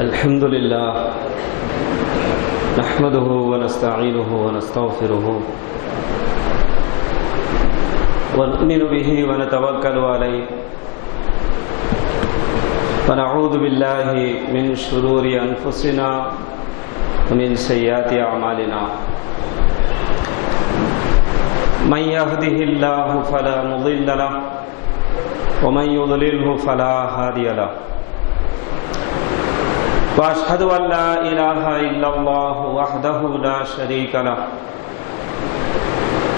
الحمد لله نحمده ونستعينه ونستغفره ونؤمن به ونتوكل عليه ونعوذ بالله من شرور أنفسنا ومن سيئات أعمالنا من يهده الله فلا مضل له ومن يضلله فلا هادي له وأشهد أن لا إله إلا الله وحده لا شريك له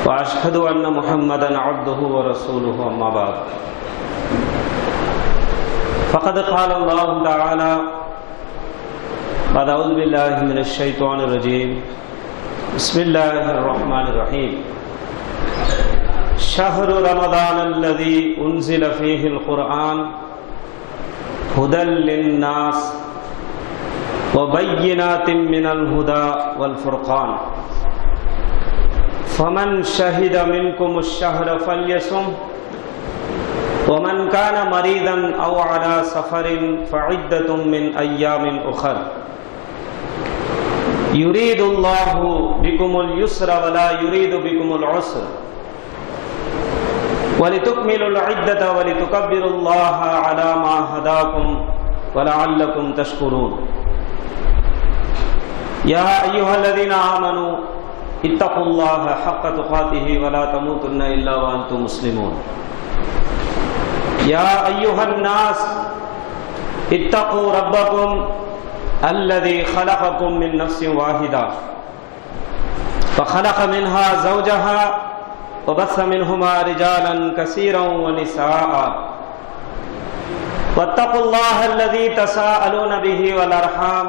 وأشهد أن محمدا عبده ورسوله أما بعد فقد قال الله تعالى بعد أعوذ بالله من الشيطان الرجيم بسم الله الرحمن الرحيم شهر رمضان الذي أنزل فيه القرآن هدى للناس وبينات من الهدى والفرقان فمن شهد منكم الشهر فليصم ومن كان مريضا أو على سفر فعدة من أيام أخر يريد الله بكم اليسر ولا يريد بكم العسر ولتكملوا العدة ولتكبروا الله على ما هداكم ولعلكم تشكرون يا أيها الذين آمنوا اتقوا الله حق تقاته ولا تموتن إلا وأنتم مسلمون يا أيها الناس اتقوا ربكم الذي خلقكم من نفس واحدة فخلق منها زوجها وبث منهما رجالا كثيرا ونساء واتقوا الله الذي تساءلون به والأرحام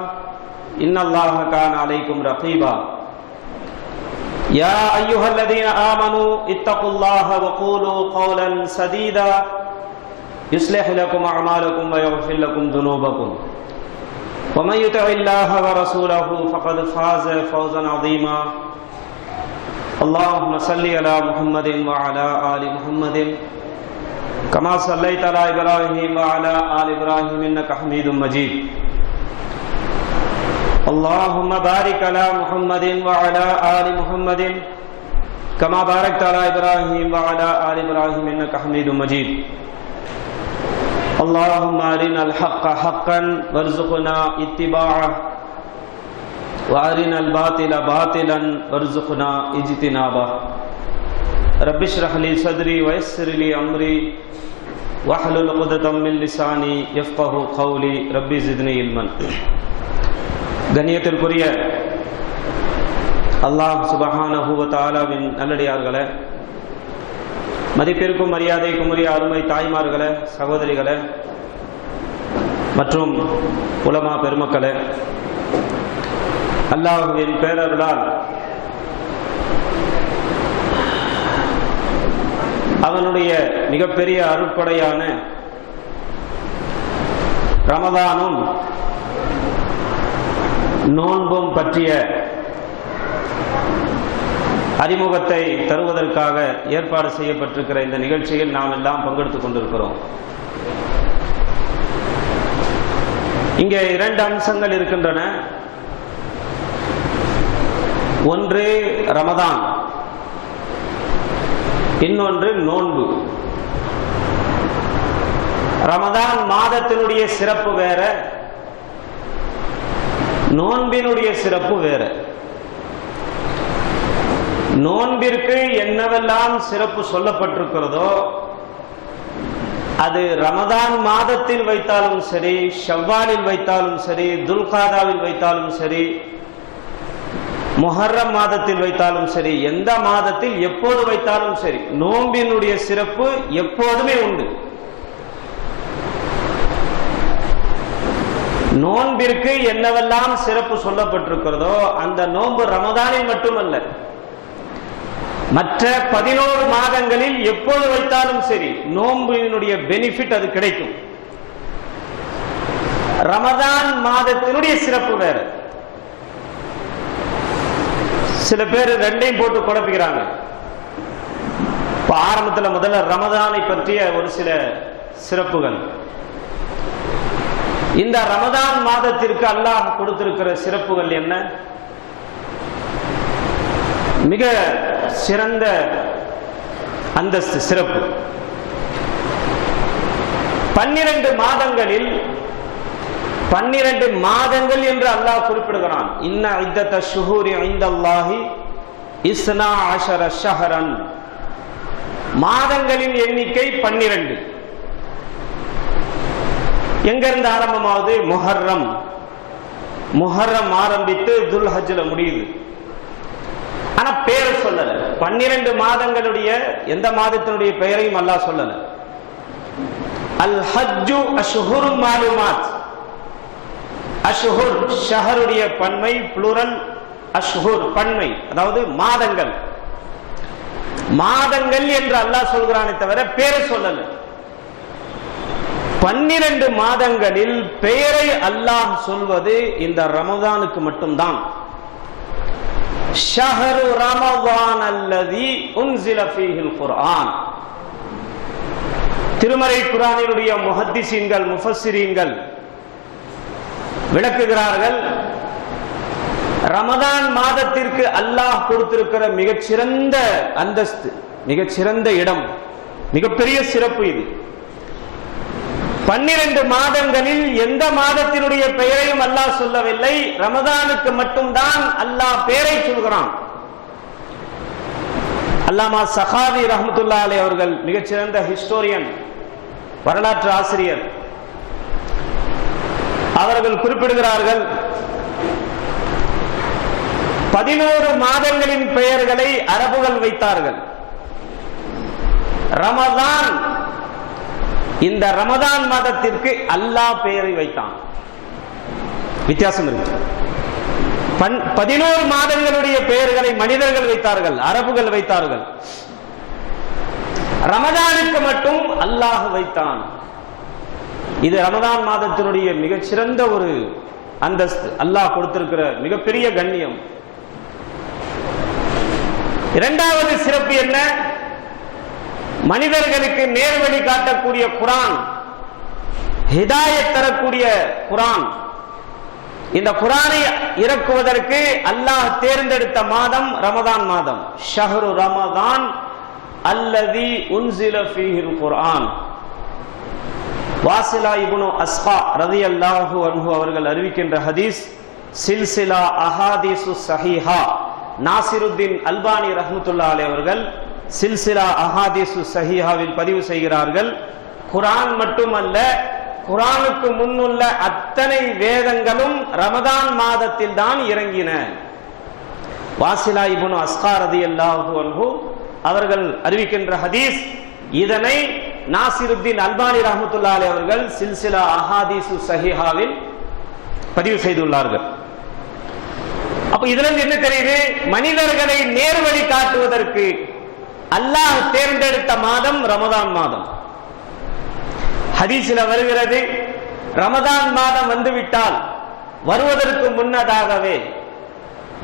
إن الله كان عليكم رقيبا يا أيها الذين آمنوا اتقوا الله وقولوا قولا سديدا يصلح لكم أعمالكم ويغفر لكم ذنوبكم ومن يطع الله ورسوله فقد فاز فوزا عظيما اللهم صل على محمد وعلى آل محمد كما صليت على إبراهيم وعلى آل إبراهيم إنك حميد مجيد اللهم بارك على محمد وعلى آل محمد كما باركت على إبراهيم وعلى آل إبراهيم إنك حميد مجيد اللهم أرنا الحق حقا وارزقنا اتباعه وأرنا الباطل باطلا وارزقنا اجتنابه رب اشرح لي صدري ويسر لي أمري واحلل عقدة من لساني يفقهوا قولي رب زدني علما. கண்ணியத்திற்குரிய அல்லாஹ் சுப்ஹானஹு வ தஆலாவின் நல்லடியார்களே, மதிப்பிற்கும் மரியாதைக்கும் உரிய அருமை தாய்மார்களே, சகோதரிகளே மற்றும் உலமா பெருமக்களே, அல்லாஹ்வின் பேரருளால் அவனுடைய மிகப்பெரிய அருட்கொடையான ரமதானும் நோன்பும் பற்றிய அறிமுகத்தை தருவதற்காக ஏற்பாடு செய்யப்பட்டிருக்கிற இந்த நிகழ்ச்சியில் நாம் எல்லாம் பங்கெடுத்துக் கொண்டிருக்கிறோம். இங்கே இரண்டு அம்சங்கள் இருக்கின்றன. ஒன்று ரமதான், இன்னொன்று நோன்பு. ரமதான் மாதத்தினுடைய சிறப்பு வேற, நோன்பினுடைய சிறப்பு வேற. நோன்பிற்கு என்னவெல்லாம் சிறப்பு சொல்லப்பட்டிருக்கிறதோ அது ரமதான் மாதத்தில் வைத்தாலும் சரி, ஷவ்வாலில் வைத்தாலும் சரி, துல்காதாவில் வைத்தாலும் சரி, முஹர்ரம் மாதத்தில் வைத்தாலும் சரி, எந்த மாதத்தில் எப்போது வைத்தாலும் சரி, நோன்பினுடைய சிறப்பு எப்போதுமே உண்டு. நோன்பிற்கு என்னவெல்லாம் சிறப்பு சொல்லப்பட்டிருக்கிறதோ அந்த நோன்பு ரமதானில் மட்டுமல்ல, மற்ற 11 மாதங்களில் எப்போது வைத்தாலும் சரி நோன்பினுடைய பெனிஃபிட் அது கிடைக்கும். ரமதான் மாதத்தினுடைய சிறப்பு வேற. சில பேர் ரெண்டையும் போட்டு குழப்பிக்கிறாங்க. ஆரம்பத்தில் முதல்ல ரமதானை பற்றிய ஒரு சில சிறப்புகள். இந்த ரமதான் மாதத்திற்கு அல்லாஹ் கொடுத்திருக்கிற சிறப்புகள் என்ன? மிக சிறந்த அந்தஸ்து சிறப்பு. 12 மாதங்களில் 12 மாதங்கள் என்று அல்லாஹ் குறிப்பிடுகிறான். இன்ன இத்தத ஷுஹூரி இன்தல்லாஹி 12 ஷஹரன். மாதங்களின் எண்ணிக்கை 12. எங்கிருந்து ஆரம்பமாவது? முஹர்ரம் ஆரம்பித்து துல்ஹஜ்ல முடியுது. ஆனா பேர் சொல்லல. 12 மாதங்களுடைய எந்த மாதத்தினுடைய பெயரையும் அல்லாஹ் சொல்லல. அல் ஹஜ்ஜு அஷ்ஹுரு மாலுமாத். அஷ்ஹுர் ஷஹருடைய பன்மை, புளூரல் அஷ்ஹுர் பன்மை, அதாவது மாதங்கள். மாதங்கள் என்று அல்லாஹ் சொல்கிறானே தவிர பேரை சொல்லல. 12 மாதங்களில் பெயரை அல்லாஹ் சொல்வது இந்த ரமதானுக்கு மட்டும்தான். ஷஹரு ரமதான் அல்லதி உன்சில ஃபீஹில் குர்ஆன். திருமறை குர்ஆனினுடைய முஹத்திஸீன்கள் முஃபஸ்ஸிரீன்கள் விளக்குகிறார்கள், ரமதான் மாதத்திற்கு அல்லாஹ் கொடுத்திருக்கிற மிகச்சிறந்த அந்தஸ்து, மிகச்சிறந்த இடம், மிகப்பெரிய சிறப்பு இது. 12 மாதங்களில் எந்த மாதத்தினுடைய பெயரையும் அல்லாஹ் சொல்லவில்லை, ரமதானுக்கு மட்டும்தான் அல்லாஹ் பெயரை சொல்கிறான். அல்லாமா சகாவி ரஹ்மத்துல்லாஹி அலைஹி அவர்கள் மிகச்சிறந்த ஹிஸ்டோரியன், வரலாற்று ஆசிரியர், அவர்கள் குறிப்பிடுகிறார்கள், 11 மாதங்களின் பெயர்களை அரபுகள் வைத்தார்கள். ரமதான், இந்த ரமதான் மாதத்திற்கு அல்லாஹ் பெயரை வைத்தான். வித்தியாசம் இருக்கு. 11 மாதங்களுடைய பெயர்களை மனிதர்கள் வைத்தார்கள், அரபுகள் வைத்தார்கள். ரமதானுக்கு மட்டும் அல்லாஹ் வைத்தான். இது ரமதான் மாதத்தினுடைய மிகச்சிறந்த ஒரு அந்தஸ்து, அல்லாஹ் கொடுத்திருக்கிற மிகப்பெரிய கண்ணியம். இரண்டாவது சிறப்பு என்ன? மனிதர்களுக்கு நேர்வழி காட்டக்கூடிய குர்ஆன், ஹிதாயத் தரக்கூடிய குர்ஆன். இந்த குர்ஆனை இறக்குவதற்கு அல்லாஹ் தேர்ந்தெடுத்த மாதம் ரமதான் மாதம். ஷஹ்ரு ரமதான் அல்லதி உன்சில ஃபீஹில் குர்ஆன். வாசிலா இப்னு அஸ்கா ரலியல்லாஹு அன்ஹு அவர்கள் அறிவிக்கின்ற ஹதீஸ், சில்சிலா அஹாதீசு ஸஹீஹா. நாசிருத்தீன் அல்பானி ரஹ்மத்துல்லாஹி அலைஹி அவர்கள் சில்சிலா அஹாதீசு ஸஹீஹாவில் பதிவு செய்கிறார்கள், குர்ஆன் மட்டுமல்ல, குர்ஆனுக்கு முன்னுள்ள அத்தனை வேதங்களும் ரமதான் மாதத்தில் தான் இறங்கின. வாசிலா இப்னு அஸ்கா ரலியல்லாஹு அன்ஹு அவர்கள் அறிவிக்கின்ற ஹதீஸ். இதனை நாசிருத்தீன் அல்பானி ரஹ்மத்துல்லாஹி அலைஹி அவர்கள் சில்சிலா அஹாதீசு ஸஹீஹாவில் பதிவு செய்துள்ளார்கள். அப்ப இதுல இருந்து என்ன தெரியுது? மனிதர்களை நேர்வழி காட்டுவதற்கு அல்லாஹ் தேர்ந்தெடுத்த மாதம் ரமதான் மாதம். ஹதீஸில் வருகிறது, ரமதான் மாதம் வந்துவிட்டால் வருவதற்கு முன்னதாகவே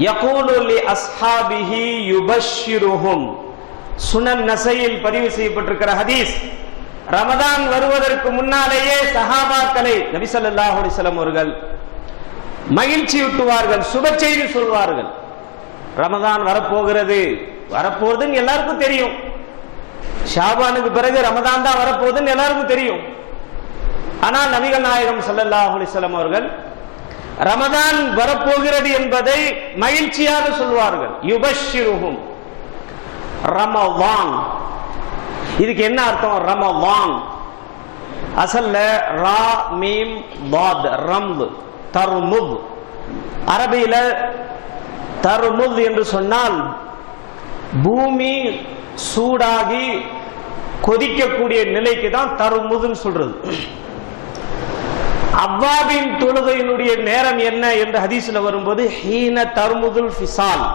யகூலு லி அஸ்ஹாபிஹி யுபஷ்ஷிருஹும். சுனன் நஸையில் பதிவு செய்யப்பட்டிருக்கிற ஹதீஸ். ரமதான் வருவதற்கு முன்னாலேயே சஹாபாக்களை நபி ஸல்லல்லாஹு அலைஹி வஸல்லம் அவர்கள் மகிழ்ச்சியூட்டுவார்கள், சுப செய்தி சொல்வார்கள். ரமதான் வரப்போகிறது, வரப்போகுதுன்னு எல்லாருக்கும் தெரியும். ஷாபானுக்கு பிறகு ரமதான் தான் வரப்போகுதுன்னு எல்லாருக்கும் தெரியும். ஆனால் நபிகள் நாயகம் ஸல்லல்லாஹு அலைஹி வஸல்லம் அவர்கள் ரமதான் வரப்போகிறது என்பதை மகிழ்ச்சியாக சொல்வார்கள். யுபஷ்ஷிருஹும். ரமதான், இதுக்கு என்ன அர்த்தம்? ரமதான் அசல்ல ரா மீம் தாத், ரம்து தர்முத். அரபியில தர்முத் என்று சொன்னால் பூமி சூடாகி கொதிக்கக்கூடிய நிலைக்கு தான் தர்முதுன்னு சொல்றது. அவ்வாபின் தொழுகையினுடைய நேரம் என்ன என்று ஹதீஸ்ல வரும்போது ஹீன தர்முதுல் ஃபிசால்,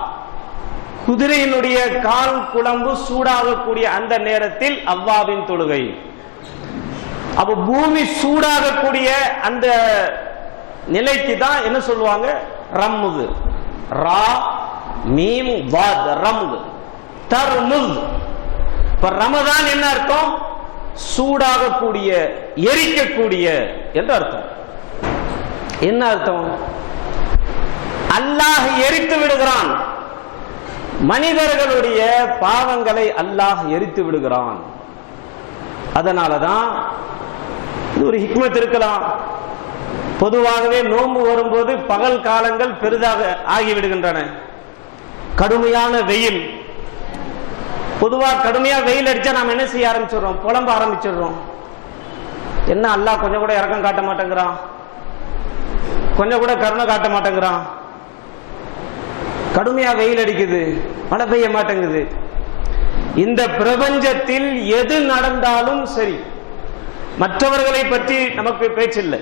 குதிரையினுடைய கால் குழம்பு சூடாகக்கூடிய அந்த நேரத்தில் அவ்வாபின் தொழுகை. அப்ப பூமி சூடாகக்கூடிய அந்த நிலைக்கு தான் என்ன சொல்லுவாங்க? ரம்முது. ரா மீம் வாத் ரம்து தர்முத். இப்ப ரமதான் என்ன அர்த்தம்? சூடாகக்கூடிய, எரிக்கக்கூடிய என்று அர்த்தம். என்ன அர்த்தம்? அல்லாஹ் எரித்து விடுகிறான், மனிதர்களுடைய பாவங்களை அல்லாஹ் எரித்து விடுகிறான். அதனாலதான் ஒரு ஹிக்மத் இருக்கலாம். பொதுவாகவே நோன்பு வரும்போது பகல் காலங்கள் பெரிதாக ஆகிவிடுகின்றன. கடுமையான வெயில், பொதுவாக கடுமையா வெயில் அடிச்சா நாம் என்ன செய்ய ஆரம்பிச்சிடுறோம்? புலம்ப ஆரம்பிச்சிடுறோம். என்ன அல்லாஹ் கொஞ்சம் கூட இரக்கம் காட்ட மாட்டேங்கிறான், கொஞ்சம் கூட கருணை காட்ட மாட்டேங்கிறான். கடுமையா வெயில் அடிக்குது, மழை பெய்ய மாட்டேங்குது. இந்த பிரபஞ்சத்தில் எது நடந்தாலும் சரி, மற்றவர்களை பற்றி நமக்கு பேச்சில்லை.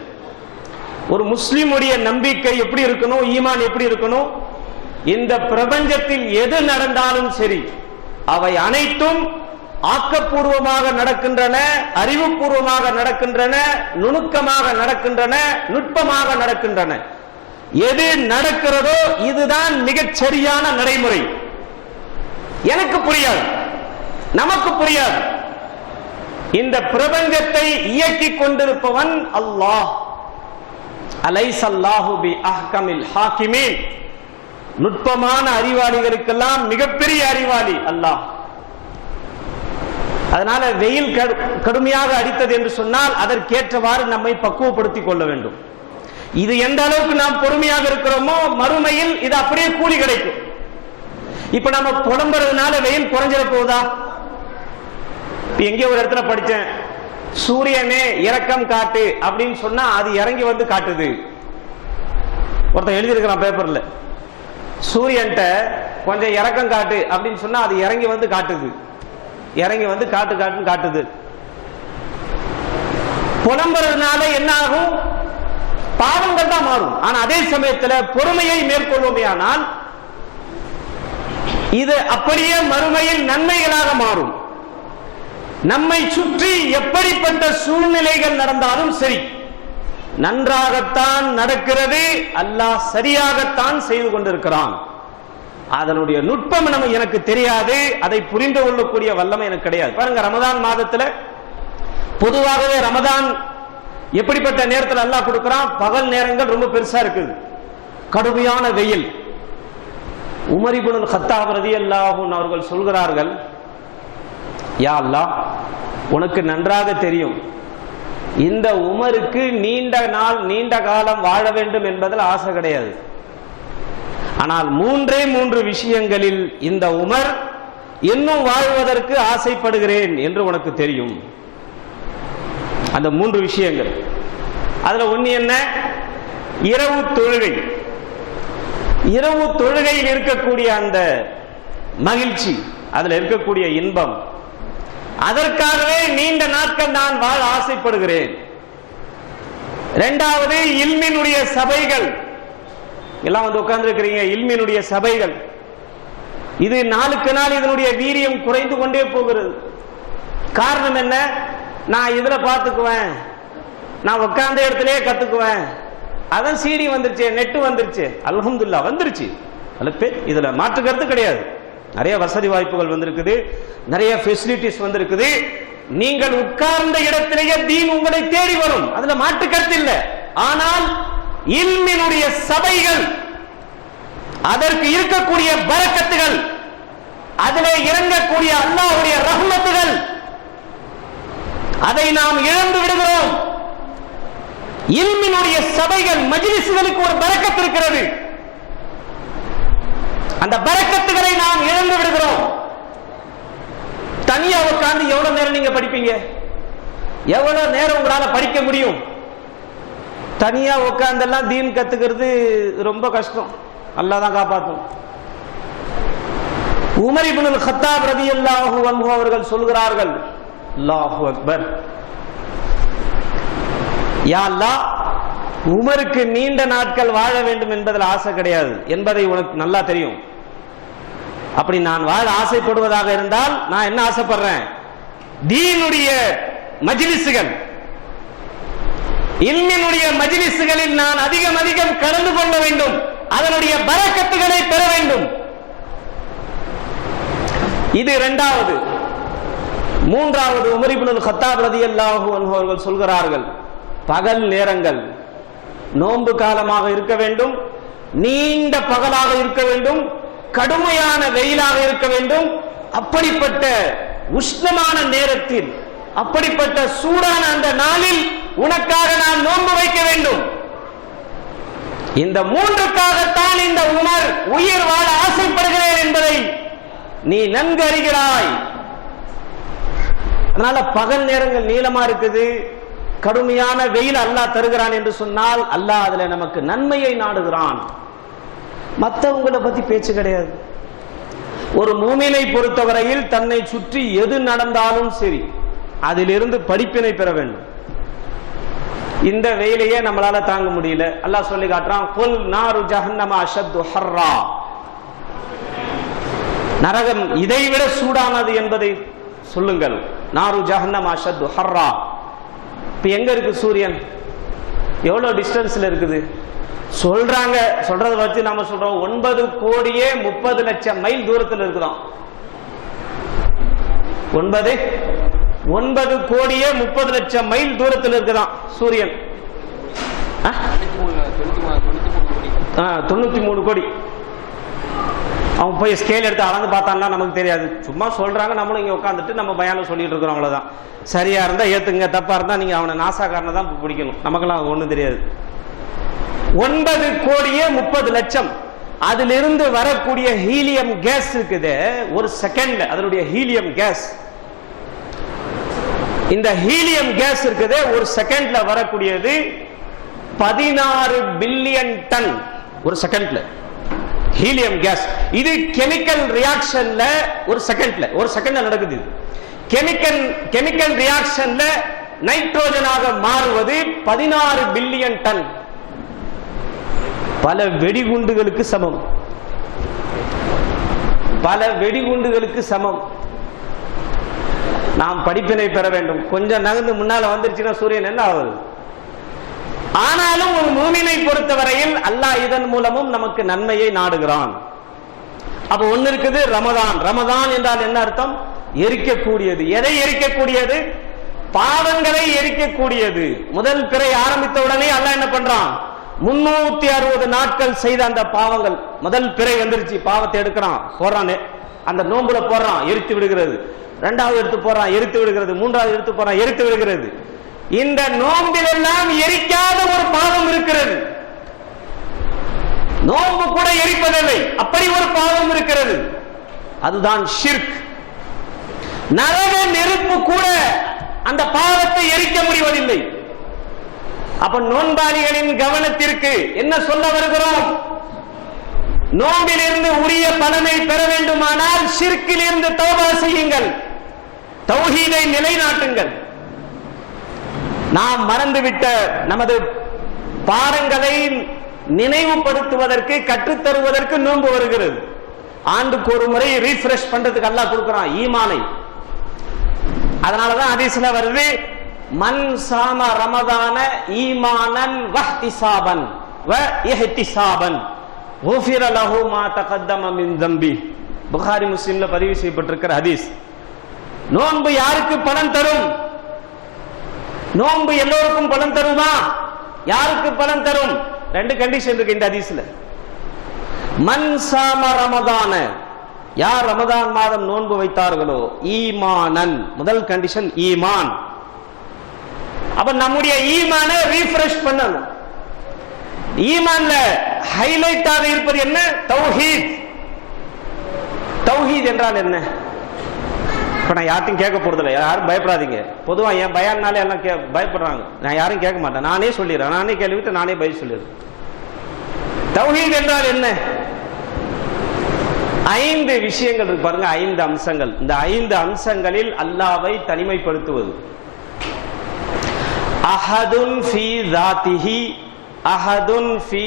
ஒரு முஸ்லிமுடைய நம்பிக்கை எப்படி இருக்கணும், ஈமான் எப்படி இருக்கணும்? இந்த பிரபஞ்சத்தில் எது நடந்தாலும் சரி, அவை அனைத்தும் ஆக்கப்பூர்வமாக நடக்கின்றன, அறிவுபூர்வமாக நடக்கின்றன, நுணுக்கமாக நடக்கின்றன, நுட்பமாக நடக்கின்றன. எது நடக்கிறதோ இதுதான் மிகச் சரியான நடைமுறை. எனக்கு புரியாது, நமக்கு புரியாது. இந்த பிரபஞ்சத்தை இயக்கி கொண்டிருப்பவன் அல்லாஹ். அலைஸல்லாஹு பி அஹ்கமில் ஹாக்கிமீன். நுட்பமான அறிவாளிகளுக்கெல்லாம் மிகப்பெரிய அறிவாளி அல்லாஹ். அதனால வெயில் கடுமையாக அடித்தது என்று சொன்னால் அதற்கேற்றவாறு நம்மை பக்குவப்படுத்திக் கொள்ள வேண்டும். இது எந்த அளவுக்கு நாம் பொறுமையாக இருக்கிறோமோ மறுமையில் இது அப்படியே கூலி கிடைக்கும். இப்ப நம்ம புலம்புறதுனால வெயில் குறைஞ்சிட போகுதா? எங்கே ஒரு இடத்துல படிச்சேன், சூரியனே இரக்கம் காட்டு அப்படின்னு சொன்னா அது இறங்கி வந்து காட்டுது. ஒருத்தன் எழுதியிருக்கிறான் பேப்பர்ல, சூரியன்ட்ட கொஞ்சம் இரக்கம் காட்டு அப்படின்னு சொன்னா அது இறங்கி வந்து காட்டுது, இறங்கி வந்து காட்டு காட்டுன்னு காட்டுது. புலம்புறதுனால என்ன ஆகும்? பாவங்கள் தான் மாறும். ஆனா அதே சமயத்தில் பொறுமையை மேற்கொள்வோமே ஆனால் இது அப்படியே மறுமையில் நன்மைகளாக மாறும். நம்மை சுற்றி எப்படிப்பட்ட சூழ்நிலைகள் நடந்தாலும் சரி, நன்றாகத்தான் நடக்கிறது, அல்லாஹ் சரியாகத்தான் செய்து கொண்டிருக்கிறான். அதனுடைய நுட்பம் எனக்கு தெரியாது, அதை புரிந்து கொள்ளக்கூடிய வல்லமை எனக்கு கிடையாது. பாருங்க, ரமதான் மாதத்துல பொதுவாகவே ரமதான் எப்படிப்பட்ட நேரத்தில் அல்லாஹ் கொடுக்கிறான்? பகல் நேரங்கள் ரொம்ப பெருசா இருக்குது, கடுமையான வெயில். உமர் இப்னு கத்தாப் ரலியல்லாஹு அன்ஹு அவர்கள் சொல்கிறார்கள், யா அல்லாஹ், உனக்கு நன்றாக தெரியும் இந்த உமருக்கு நீண்ட நாள் நீண்ட காலம் வாழ வேண்டும் என்பதில் ஆசை கிடையாது. ஆனால் மூன்றே மூன்று விஷயங்களில் இந்த உமர் இன்னும் வாழ்வதற்கு ஆசைப்படுகிறேன் என்று உனக்கு தெரியும். அந்த மூன்று விஷயங்கள், அதுல ஒண்ணு என்ன? இரவு தொழுகை. இரவு தொழுகையில் இருக்கக்கூடிய அந்த மகிழ்ச்சி, அதுல இருக்கக்கூடிய இன்பம், அதற்காகவே நீண்ட நாட்கள் நான் வாழ ஆசைப்படுகிறேன். இரண்டாவது, இல்மினுடைய சபைகள். எல்லாம் வந்து உட்கார்ந்து இருக்கிறீங்க, இல்மினுடைய சபைகள். இது நாளுக்கு நாள் இதனுடைய வீரியம் குறைந்து கொண்டே போகிறது. காரணம் என்ன? நான் இதுல பார்த்துக்குவேன், நான் உட்கார்ந்த இடத்திலே கத்துக்குவேன், அதான் சிடி வந்துருச்சு, நெட் வந்துருச்சு, அல்ஹம்துலில்லாஹ் வந்துருச்சு. இதுல மாற்று கருத்து கிடையாது. நிறைய வசதி வாய்ப்புகள் வந்திருக்குது, நிறைய ஃபெசிலிட்டிஸ் வந்திருக்குது. நீங்கள் உட்கார்ந்த இடத்திலேயே தீன் உங்களை தேடி வரும், அதுல மாற்று கருத்து இல்லை. ஆனால் இல்மினுடைய சபைகள், அதற்கு இருக்கக்கூடிய பரக்கத்துகள், அதிலே இறங்கக்கூடிய அல்லாஹ்வுடைய ரஹ்மத்துகள், அதை நாம் இழந்து விடுகிறோம். இல்மினுடைய சபைகள், மஜ்லிஸ்களுக்கு ஒரு பரக்கத்து இருக்கிறது, அந்த பரக்கத்துகளை நாம் இழந்து விடுகிறோம். தனியா உட்கார்ந்து எவ்வளவு நேரம் நீங்க படிப்பீங்க? எவ்வளவு நேரம் உங்களால படிக்க முடியும்? தனியா உட்கார்ந்தெல்லாம் தீன் கத்துக்கிறது ரொம்ப கஷ்டம், அல்லாஹ் தான் காப்பாற்றும். உமர் இப்னு கத்தாப் ரலியல்லாஹு அன்ஹு அவர்கள் சொல்கிறார்கள், அல்லாஹு அக்பர், யா அல்லாஹ், உமருக்கு நீண்ட நாட்கள் வாழ வேண்டும் என்பதில் ஆசை கிடையாது என்பதை உனக்கு நல்லா தெரியும். அப்படி நான் வாழ ஆசைப்படுவதாக இருந்தால் நான் என்ன ஆசைப்படுறேன்? தீனுடைய மஜ்லிஸ்கள், இல்மினுடைய மஜ்லிஸ்களில் நான் அதிகம் அதிகம் கலந்து கொள்ள வேண்டும், அதனுடைய பரக்கத்துகளை பெற வேண்டும். இது இரண்டாவது. மூன்றாவது உமர் இப்னுல் கத்தாப் ரலியல்லாஹு அன்ஹு அவர்கள் சொல்கிறார்கள், பகல் நேரங்கள் நோன்பு காலமாக இருக்க வேண்டும், நீண்ட பகலாக இருக்க வேண்டும், கடுமையான வெயிலாக இருக்க வேண்டும். அப்படிப்பட்ட உஷ்ணமான நேரத்தில், அப்படிப்பட்ட சூடான அந்த நாளில் உனக்காக நான் நோன்பு வைக்க வேண்டும். இந்த மூன்றுக்காகத்தான் இந்த உமர் உயிர் வாழ ஆசைப்படுகிறேன் என்பதை நீ நன்கு அறிகிறாய். அதனால பகல் நேரங்கள் நீளமா இருக்குது, கடுமையான வெயில் அல்லாஹ் தருகிறான் என்று சொன்னால் அல்லாஹ் அதுல நமக்கு நன்மையை நாடுகிறான். மற்றவங்களை பத்தி பேச்சு கிடையாது. ஒரு மூமினை பொறுத்தவரையில் தன்னை சுற்றி எது நடந்தாலும் சரி அதிலிருந்து படிப்பினை பெற வேண்டும். இந்த வெயிலையே நம்மளால தாங்க முடியல, அல்லாஹ் சொல்லி காட்டுறான், குல் நாரு ஜஹன்னம அஷத்து ஹர்ரா, நரகம் இதைவிட சூடானது என்பதை சொல்லுங்கள். நாரு ஜஹன்னம அஷத்து ஹர்ரா. இப்ப எங்க இருக்கு சூரியன்? எவ்வளவு டிஸ்டன்ஸ்ல இருக்குது சொல்றாங்க. சொல்றதை வச்சு நாம சொல்றோம் 9 கோடியே 30 லட்சம் மைல் தூரத்தில் இருக்குதான். 9 கோடியே 30 லட்சம் மைல் தூரத்தில் இருக்குதான் சூரியன். 93 கோடி. அவங்க போய் ஸ்கேல் எடுத்து அளந்து பார்த்தான்னா நமக்கு தெரியாது, சும்மா சொல்றாங்க. நம்மளும் இங்க உட்காந்துட்டு நம்ம பயானம் சொல்லிட்டு இருக்கிறோம், அவ்வளவுதான். சரியா இருந்தா ஏத்துங்க, தப்பா இருந்தா நீங்க அவனை நாசாக்காரனை தான் பிடிக்கணும், நமக்கெல்லாம் ஒண்ணும் தெரியாது. 9 கோடியே 30 லட்சம். அதிலிருந்து வரக்கூடிய ஹீலியம் கேஸ் இருக்குது ஒரு செகண்ட்ல, அதனுடைய ஹீலியம் கேஸ், இந்த ஹீலியம் கேஸ் இருக்குது ஒரு செகண்ட்ல வரக்கூடியது 16 பில்லியன் டன் ஒரு செகண்ட்ல ஹீலியம் கேஸ். இது கெமிக்கல் ரியாக்ஷன்ல ஒரு செகண்ட்ல நடக்குது. கெமிக்கல் ரியாக்ஷன்ல நைட்ரோஜனாக மாறுவது 16 பில்லியன் டன். பல வெடிகுண்டுகளுக்கு சமம், பல வெடிகுண்டுகளுக்கு சமம். நாம் படிப்பினை பெற வேண்டும். கொஞ்சம் நகர்ந்து முன்னால வந்துருச்சுன்னா சூரியன் என்ன ஆகுது? ஆனாலும் ஒரு மூமினை பொறுத்தவரையில் அல்லாஹ் இதன் மூலமும் நமக்கு நன்மையை நாடுகிறான். அப்ப ஒண்ணு இருக்குது ரமதான். ரமதான் என்றால் என்ன அர்த்தம்? எரிக்கக்கூடியது. எதை எரிக்கக்கூடியது? பாவங்களை எரிக்கக்கூடியது. முதல் பிறை ஆரம்பித்த உடனே அல்லாஹ் என்ன பண்றான்? 360 நாட்கள் செய்த அந்த பாவங்கள், முதல் பிறை வந்துருச்சு, பாவத்தை எடுக்கிறான், போறான், அந்த நோம்புல போறான், எரித்து விடுகிறது. இரண்டாவது எடுத்து போறான், எரித்து விடுகிறது. மூன்றாவது எடுத்து போறான், எரித்து விடுகிறது. இந்த நோம்பில் எல்லாம் எரிக்காத ஒரு பாவம் இருக்கிறது. நோம்பு கூட எரிப்பதில்லை, அப்படி ஒரு பாவம் இருக்கிறது. அதுதான் ஷிர்க். நரக நெருப்பு கூட அந்த பாவத்தை எரிக்க முடிவதில்லை. அப்ப நோன்பாளிகளின் கவனத்திற்கு என்ன சொல்ல வருகிறோம்? நோம்பிலிருந்து உரிய பலனை பெற வேண்டுமானால் ஷிர்க்கில் இருந்து தௌபா செய்யுங்கள், தௌஹீதை நிலைநாட்டுங்கள். நாம் மறந்துவிட்ட நமது பாடங்களை நினைவுபடுத்துவதற்கு, கற்றுத்தருவதற்கு நோன்பு வருகிறது. ஆண்டுக்கு ஒரு முறை ரீஃப்ரெஷ் பண்றதுக்கு அல்லாஹ் கொடுக்கிறான் ஈமானை. அதனாலதான் ஹதீஸ்ல வருது, மன் சாம ரமதான ஈமானன் வஹ்திசாபன் வ இஹ்திசாபன் குஃபிர லஹு மா தகத்தம மின் தம்பி. புகாரி முஸ்லிம்ல பதிவு செய்யப்பட்டிருக்கிற ஹதீஸ். நோன்பு யாருக்கு பலன் தரும்? நோன்பு எல்லோருக்கும் பலன் தருமா? யாருக்கு பலன் தரும்? 2 கண்டிஷன் இருக்கு இந்த ஹதீஸ்ல. மன் சாம ரமதான, யார் ரமதான் மாதம் நோன்பு வைத்தார்களோ, ஈமானன், முதல் கண்டிஷன் ஈமான். அப்ப நம்முடைய ஈமானை ரீஃப்ரெஷ் பண்ணணும். ஈமான்ல ஹைலைட் ஆக இருப்பது என்ன? தௌஹீத். தௌஹீத் என்றால் என்ன? இப்ப நான் யார்ட்டையும் கேட்க போறதில்லை, யாரும் பயப்படாதீங்க. பொதுவா என் பயான்னாலே எல்லாம் பயப்படுறாங்க. நான் யாரும் கேட்க மாட்டேன், நானே சொல்லிடுறேன், நானே கேள்விட்டு நானே பதில் சொல்லிடுறேன். தௌஹீத் என்றால் என்ன? 5 விஷயங்கள் இருக்கு பாருங்க, 5 அம்சங்கள். இந்த 5 அம்சங்களில் அல்லாஹ்வை தனிமைப்படுத்துவது. அஹதுன் ஃபீ ذாத்திஹி, அஹதுன் ஃபீ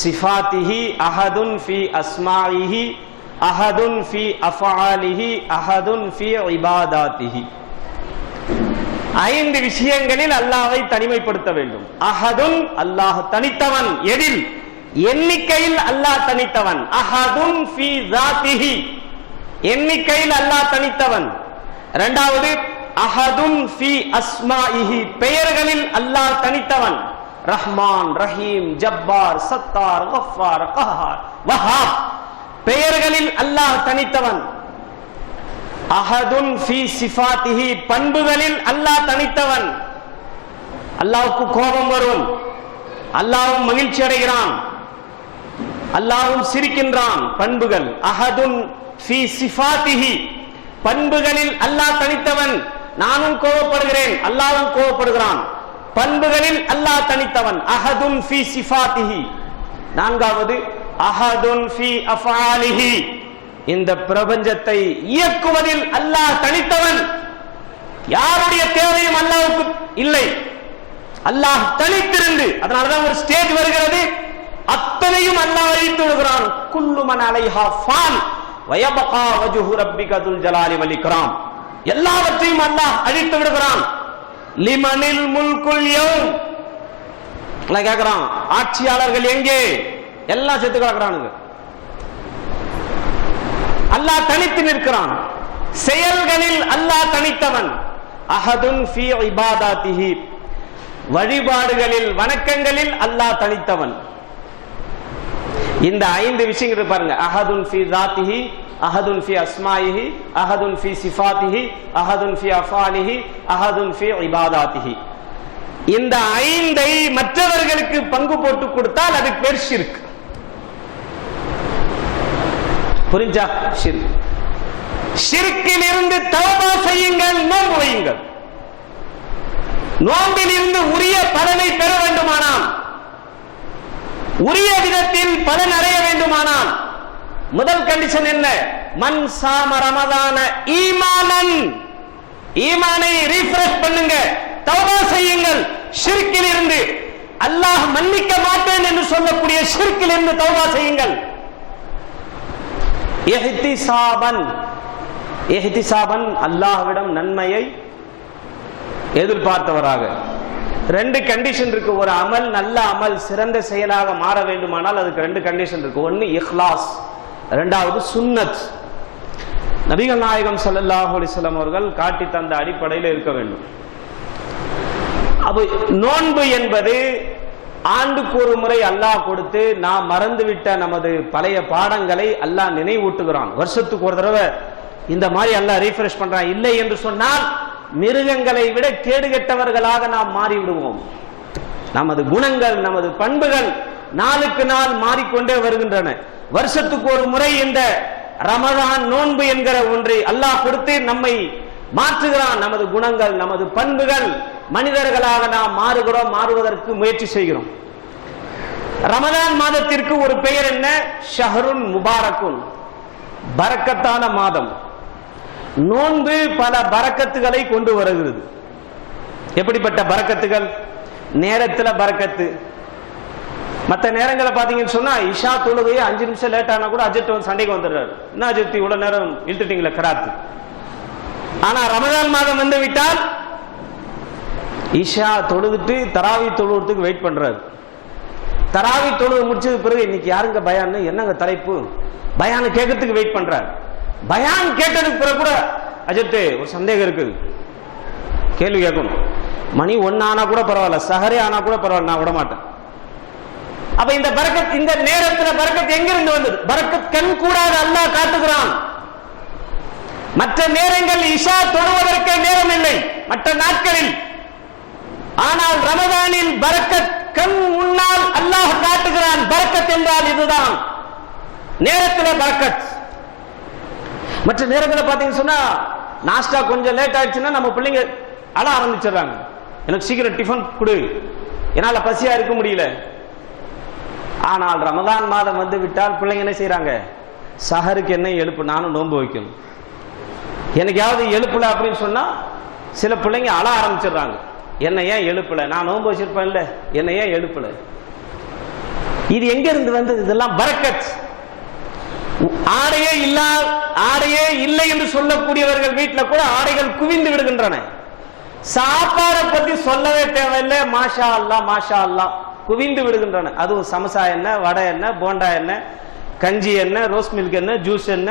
சிஃபாத்திஹி, அஹதுன் ஃபீ அஸ்மாஇஹி, அஹதுன் ஃபீ அஃஆலிஹி, அஹதுன் ஃபீ இபாதாத்திஹி. 5 விஷயங்களில் அல்லாஹ்வை தனிமைப்படுத்த வேண்டும். அஹதுன், அல்லாஹ் தனித்தவன். எதில்? எண்ணிக்கையில் அல்லாஹ் தனித்தவன். அஹதுன் ஃபீ ذாத்திஹி, எண்ணிக்கையில் அல்லாஹ் தனித்தவன். இரண்டாவது அஹதுன் ஃபி அஸ்மாஇஹி, பெயர்களில் அல்லாஹ் தனித்தவன். ரஹ்மான், ரஹீம், ஜப்பார், சத்தார், கஃபார், கஹார், வஹாப், பெயர்களில் அல்லாஹ் தனித்தவன். அஹதுன் ஃபி சிஃபாத்திஹி, பண்புகளில் அல்லாஹ் தனித்தவன். அல்லாஹ்வுக்கு கோபம் வரும், அல்லாஹ்வும் மகிழ்ச்சி அடைகிறான், அல்லாஹ்வும் சிரிக்கின்றான். பண்புகள். அஹதுன் ஃபி சிஃபாத்திஹி, பண்புகளில் அல்லாஹ் தனித்தவன். நானும் கோபப்படுகிறேன், அல்லாஹ்வும் கோபப்படுகிறான். பண்புகளில் அல்லாஹ் தனித்தவன். அஹதுன் ஃபி சிஃபாத்திஹி. நான்காவது அஹதுன் ஃபி அஃஆலிஹி, இந்த பிரபஞ்சத்தை இயக்குவதில் அல்லாஹ் தனித்தவன். யாருடைய தேவையும் அல்லாஹ்வுக்கு இல்லை, அல்லாஹ் தனித்திருந்து. அதனாலதான் ஒரு ஸ்டேஜ் வருகிறது, அத்தனையும் அல்லாஹ் அழித்து விடுகிறான். குல்லு மன் அலைஹா ஃபான் வயபகா வஜ்ஹு ரப்பிக துல் ஜலாலி வல் இக்ராம், எல்லாவற்றையும் அல்லாஹ் அழித்து விடுகிறான். லிமனில் முல்குல் யௌம், அல்லாஹ் கேக்குறான், ஆட்சியாளர்கள் எங்கே? எல்லாம் செத்து கிடக்குறானுங்க. அல்லாஹ் தனித்து நிற்கிறான். செயல்களில் அல்லாஹ் தனித்தவன். அஹதுன் ஃபி இபாதாத்திஹி, வழிபாடுகளில் வணக்கங்களில் அல்லாஹ் தனித்தவன். இந்த 5 விஷயங்கள் பாருங்க. அஹதுன் ஃபி ذاتஹி, அஹதுன் ஃபி அஸ்மாஇஹி, அஹதுன் ஃபி சிஃபாத்திஹி, அஹதுன் ஃபி அஃஆலிஹி, அஹதுன் ஃபி இபாதாத்திஹி. இந்த 5ஐ மற்றவர்களுக்கு பங்கு போட்டு கொடுத்தால் அதுக்கு பேர் ஷிர்க். புரிஞ்சா? ஷிர்க். ஷிர்க்கில் இருந்து தௌபா செய்யுங்கள், நோன்பு வையுங்கள். நோன்பில் இருந்து உரிய பலனை பெற வேண்டுமானால், உரிய விதத்தில் பலன் அடைய வேண்டுமானால் முதல் கண்டிஷன் என்ன? மன் சாம ரமதான ஈமானன், ஈமானை ரீஃப்ரெஷ் பண்ணுங்க, தௌபா செய்யுங்கள். ஷிர்க்கில் இருந்து, அல்லாஹ் மன்னிக்க மாட்டேன் என்று சொல்லக்கூடிய ஷிர்க்கில் இருந்து தௌபா செய்யுங்கள். இஹ்திசாபன், இஹ்திசாபன், அல்லாஹ்விடம் நன்மையை எதிர்பார்த்தவராக. 2 கண்டிஷன் இருக்கு. ஒரு அமல், நல்ல அமல் சிறந்த செயலாக மாற வேண்டுமானால் அதுக்கு 2 கண்டிஷன் இருக்கு. ஒன்னு இஹ்லாஸ், இரண்டாவது சுன்னத். நபிகள் நாயகம் ஸல்லல்லாஹு அலைஹி வஸல்லம் அவர்கள் காட்டி தந்த அடிப்படையில் இருக்க வேண்டும். அப்போ நோன்பு என்பது ஆண்டுக்கு ஒரு முறை அல்லாஹ் கொடுத்து நாம் மறந்துவிட்ட நமது பழைய பாடங்களை அல்லாஹ் நினைவூட்டுகிறான். வருஷத்துக்கு ஒரு தடவை இந்த மாதிரி அல்லாஹ் ரீஃப்ரெஷ் பண்றான். இல்லை என்று சொன்னால் மிருகங்களை விட கேடுகெட்டவர்களாக நாம் மாறிவிடுவோம். நமது குணங்கள், நமது பண்புகள் நாளுக்கு நாள் மாறிக்கொண்டே வருகின்றன. வருஷத்துக்கு ஒரு முறை இந்த ரமதான் நோன்பு என்கிற ஒன்றை அல்லாஹ் கொடுத்து நம்மை மாற்றுகிறான். நமது குணங்கள், நமது பண்புகள், மனிதர்களாக நாம் மாறுகிறோம், மாறுவதற்கு முயற்சி செய்கிறோம். ரமதான் மாதத்திற்கு ஒரு பெயர் என்ன? ஷஹருன் முபாரக்குன், பரக்கத்தான மாதம். நோன்பு பல பரக்கத்துகளை கொண்டு வருகிறது. எப்படிப்பட்ட பரக்கத்துகள்? நேரத்தில் பரக்கத்து. மற்ற நேரங்களை பார்த்தீங்கன்னு சொன்னா இஷா தொழுகையை 5 நிமிஷம் லேட் ஆனா கூட அஜித் வந்து சண்டைக்கு வந்துடுறாரு. என்ன அஜித் இவ்வளவு நேரம் இழுத்துட்டீங்களா கராத்து. ஆனா ரமதான் மாதம் வந்து விட்டால் இஷா தொழுதுட்டு தராவி தொழுவதுக்கு வெயிட் பண்றாரு. தராவி தொழுது முடிச்சது பிறகு இன்னைக்கு யாருங்க பயான், என்னங்க தலைப்பு, பயானு கேட்கறதுக்கு வெயிட் பண்றாரு. பயான் கேட்டதுக்கு பிறகு கூட அஜித் ஒரு சந்தேகம் இருக்குது, கேள்வி கேட்கணும். மணி 1 ஆனா கூட பரவாயில்ல, சஹரே ஆனா கூட பரவாயில்ல, நான் விட மாட்டேன். அப்ப இந்த பரக்கத், இந்த நேரத்தில் பரக்கத் எங்கிருந்து வந்தது? பரக்கத் கண் கூடாது அல்லாஹ் காட்டுகிறான். மற்ற நேரங்கள் இஷா தொழுவதற்கு நேரம் இல்லை மற்ற நாட்களில். ஆனால் ரமதானில் பரக்கத் கண் முன்னால் அல்லாஹ் காட்டுகிறான். பரக்கத் என்றால் இதுதான், நேரத்தில் பரக்கத். மற்ற நேரத்தில் பார்த்தீங்கன்னு சொன்னா நாஸ்டா கொஞ்சம் லேட் ஆயிடுச்சுன்னா நம்ம பிள்ளைங்க அழ ஆரம்பிச்சிடுறாங்க, எனக்கு சீக்கிரம் டிஃபன் கொடு, என்னால் பசியா இருக்க முடியல. ஆனால் ரமதான் மாதம் வந்து விட்டால் பிள்ளைங்க என்ன செய்யறாங்க? சஹருக்கு என்ன எழுப்பு, நானும் நோன்பு வைக்கணும், எனக்காவது எழுப்பல அப்படின்னு சொன்னா சில பிள்ளைங்க அழ ஆரம்பிச்சிடுறாங்க, என்ன ஏன் எழுப்பல, நான் நோன்பு வச்சிருப்பேன் இல்ல, என்ன ஏன் எழுப்பல. இது எங்க இருந்து வந்தது? இதெல்லாம் பரக்கத். ஆடையே இல்லை என்று சொல்லக்கூடியவர்கள் வீட்டில் கூட ஆடைகள் குவிந்து விடுகின்றன. சாப்பாடை பத்தி சொல்லவே தேவையில்லை, மாஷா அல்லா மாஷா அல்லா, குவிந்து விடுகின்றன. அதுவும் சமசா என்ன, வடை என்ன, போண்டா என்ன, கஞ்சி என்ன, ரோஸ் மில்க் என்ன, ஜூஸ் என்ன,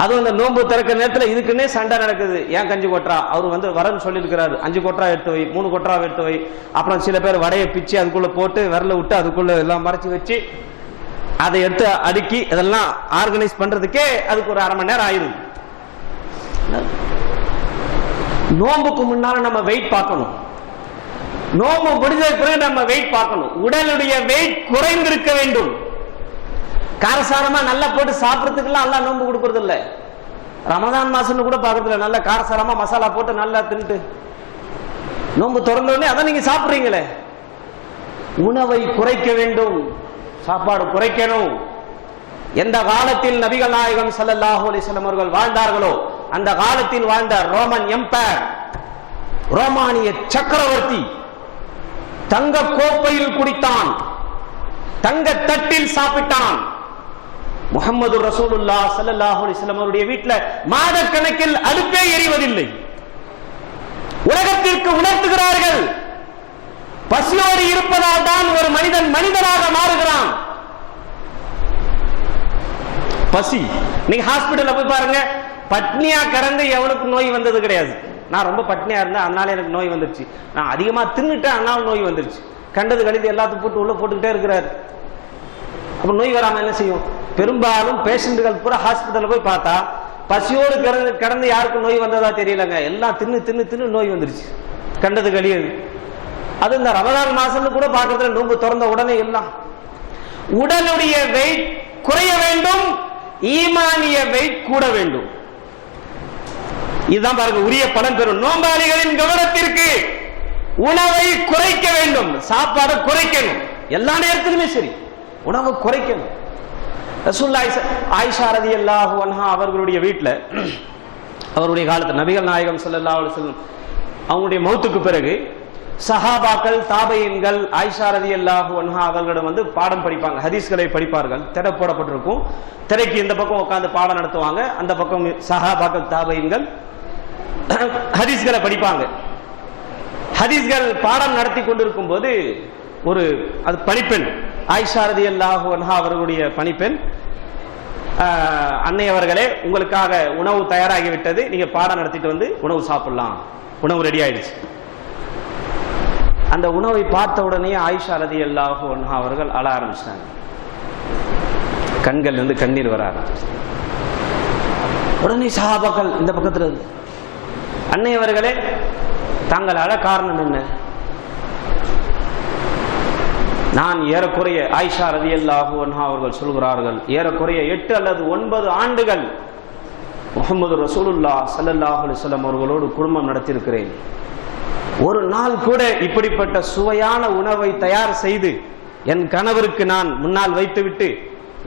அதுவும் அந்த நோன்பு திறக்கிற நேரத்தில் இதுக்குன்னே சண்டை நடக்குது. ஏன் கஞ்சி கொட்டுறா, அவர் வந்து வரன்னு சொல்லியிருக்கிறாரு, 5 கொட்டரா எடுத்து வை, 3 கொட்டரா எடுத்து வை. அப்புறம் சில பேர் வடையை பிச்சு அதுக்குள்ள போட்டு விரல விட்டு அதுக்குள்ள எல்லாம் மறைச்சி வச்சு அதை எடுத்து அடுக்கி இதெல்லாம் ஆர்கனைஸ் பண்றதுக்கே அதுக்கு ஒரு 1/2 மணி நேரம் ஆயிடுது. நோம்புக்கு முன்னால நம்ம வெயிட் பார்க்கணும், நோம்பு முடிஞ்ச பிறகு நம்ம வெயிட் பார்க்கணும். உடலுடைய வெயிட் குறைந்திருக்க வேண்டும். காரசாரமா நல்லா போட்டு சாப்பிடறதுக்கெல்லாம் எல்லாம் நோம்பு கொடுக்கறது இல்ல. ரமதான் மாசம்னு கூட பார்க்கறது இல்ல. நல்ல காரசாரமா மசாலா போட்டு நல்லா தின்ட்டு நோம்பு திறந்த உடனே அதான் நீங்க சாப்பிடுறீங்களே. உணவை குறைக்க வேண்டும், சாப்பாடு குறைக்கணும். எந்த காலத்தில் நபிகள் நாயகம் ஸல்லல்லாஹு அலைஹி வஸல்லம் அவர்கள் வாழ்ந்தார்களோ அந்த காலத்தில் வாழ்ந்த ரோமன் எம்பையர், ரோமானிய சக்கரவர்த்தி தங்க கோப்பையில் குடித்தான், தங்க தட்டில் சாப்பிட்டான். முஹம்மது ரசூலுல்லாஹ் ஸல்லல்லாஹு அலைஹி வஸல்லம் அவருடைய வீட்டில் மாத கணக்கில் அடுப்பே எரிவதில்லை. உலகத்திற்கு உணர்த்துகிறார்கள், பசியோடு இருப்பதால் தான் ஒரு மனிதன் மனிதனாக மாறுகிறான். பசி, நீங்க ஹாஸ்பிட்டல்ல போய் பாருங்க, பட்னியா கிடந்து எவனுக்கு நோய் வந்தது கிடையாது. நான் ரொம்ப பட்னியா இருந்தேன் அதனால எனக்கு நோய் வந்துருச்சு, நான் அதிகமா தின்னுட்டேன் அதனால நோய் வந்துருச்சு. கண்டது கழித்து எல்லாத்தையும் போட்டு உள்ள போட்டுக்கிட்டே இருக்கிறாரு. அப்ப நோய் வராம என்ன செய்யும்? பெரும்பாலும் பேஷண்ட்டுகள் பூரா ஹாஸ்பிட்டல்ல போய் பார்த்தா பசியோடு கிடந்து யாருக்கும் நோய் வந்ததா தெரியலங்க, எல்லாம் தின்னு தின்னு தின்னு நோய் வந்துருச்சு, கண்டது கழியது. அது இந்த ரமதான் மாசம் கூட பார்க்கறதுல நோன்பு திறந்த உடனே எல்லாம். உடலுடைய வெயிட் குறைய வேண்டும், ஈமானிய வெயிட் கூட வேண்டும். இதுதான் பாருங்க உரிய பலன் பெறும். நோம்பாளிகளின் கவனத்திற்கு உணவை குறைக்க வேண்டும், சாப்பாடு குறைக்கணும். எல்லா நேரத்திலுமே சரி, உணவு குறைக்கணும். ரசூலுல்லாஹி ஆயிஷா ரலியல்லாஹு அன்ஹா அவர்களுடைய வீட்டில் அவருடைய காலத்தில் நபிகள் நாயகம் ஸல்லல்லாஹு அலைஹி வஸல்லம் அவங்களுடைய மௌத்துக்கு பிறகு சஹாபாக்கள் தாபையின்கள் ஆயிஷா ரலியல்லாஹு அன்ஹா அவர்களிடம் வந்து பாடம் படிப்பாங்க, ஹதீஸ்களை படிப்பார்கள். திரை போடப்பட்டிருக்கும், திரைக்கு இந்த பக்கம் உட்கார்ந்து பாடம் நடத்துவாங்க, அந்த பக்கம் சஹாபாக்கள் தாபையின்கள் ஹதீஸ்களை படிப்பாங்க. ஹதீஸ்கள் பாடம் நடத்தி கொண்டிருக்கும் போது ஒரு அது பணிப்பெண் ஆயிஷா ரலியல்லாஹு அன்ஹா அவர்களுடைய பணிப்பெண், அன்னை அவர்களே உங்களுக்காக உணவு தயாராகிவிட்டது, நீங்க பாடம் நடத்திட்டு வந்து உணவு சாப்பிடலாம், உணவு ரெடி ஆயிடுச்சு. அந்த உணவை பார்த்த உடனே ஆயிஷா ரலியல்லாஹு அன்ஹா அவர்கள் அழ ஆரம்பிச்சிட்டாங்க, கண்கள் இருந்து கண்ணீர் வர ஆரம்பிச்சு. உடனே சஹாபாக்கள் இந்த பக்கத்துல இருந்து, அன்னை அவர்களே தாங்கள் அழ காரணம் என்ன? நான் ஏறக்குறைய ஆயிஷா ரலியல்லாஹு அன்ஹா அவர்கள் சொல்கிறார்கள், ஏறக்குறைய 8 அல்லது 9 ஆண்டுகள் முஹம்மது ரசூலுல்லாஹ் ஸல்லல்லாஹு அலைஹி வஸல்லம் அவர்களோடு குடும்பம் நடத்தியிருக்கிறேன். ஒரு நாள் கூட இப்படிப்பட்ட சுவையான உணவை தயார் செய்து என் கணவருக்கு நான் முன்னால் வைத்துவிட்டு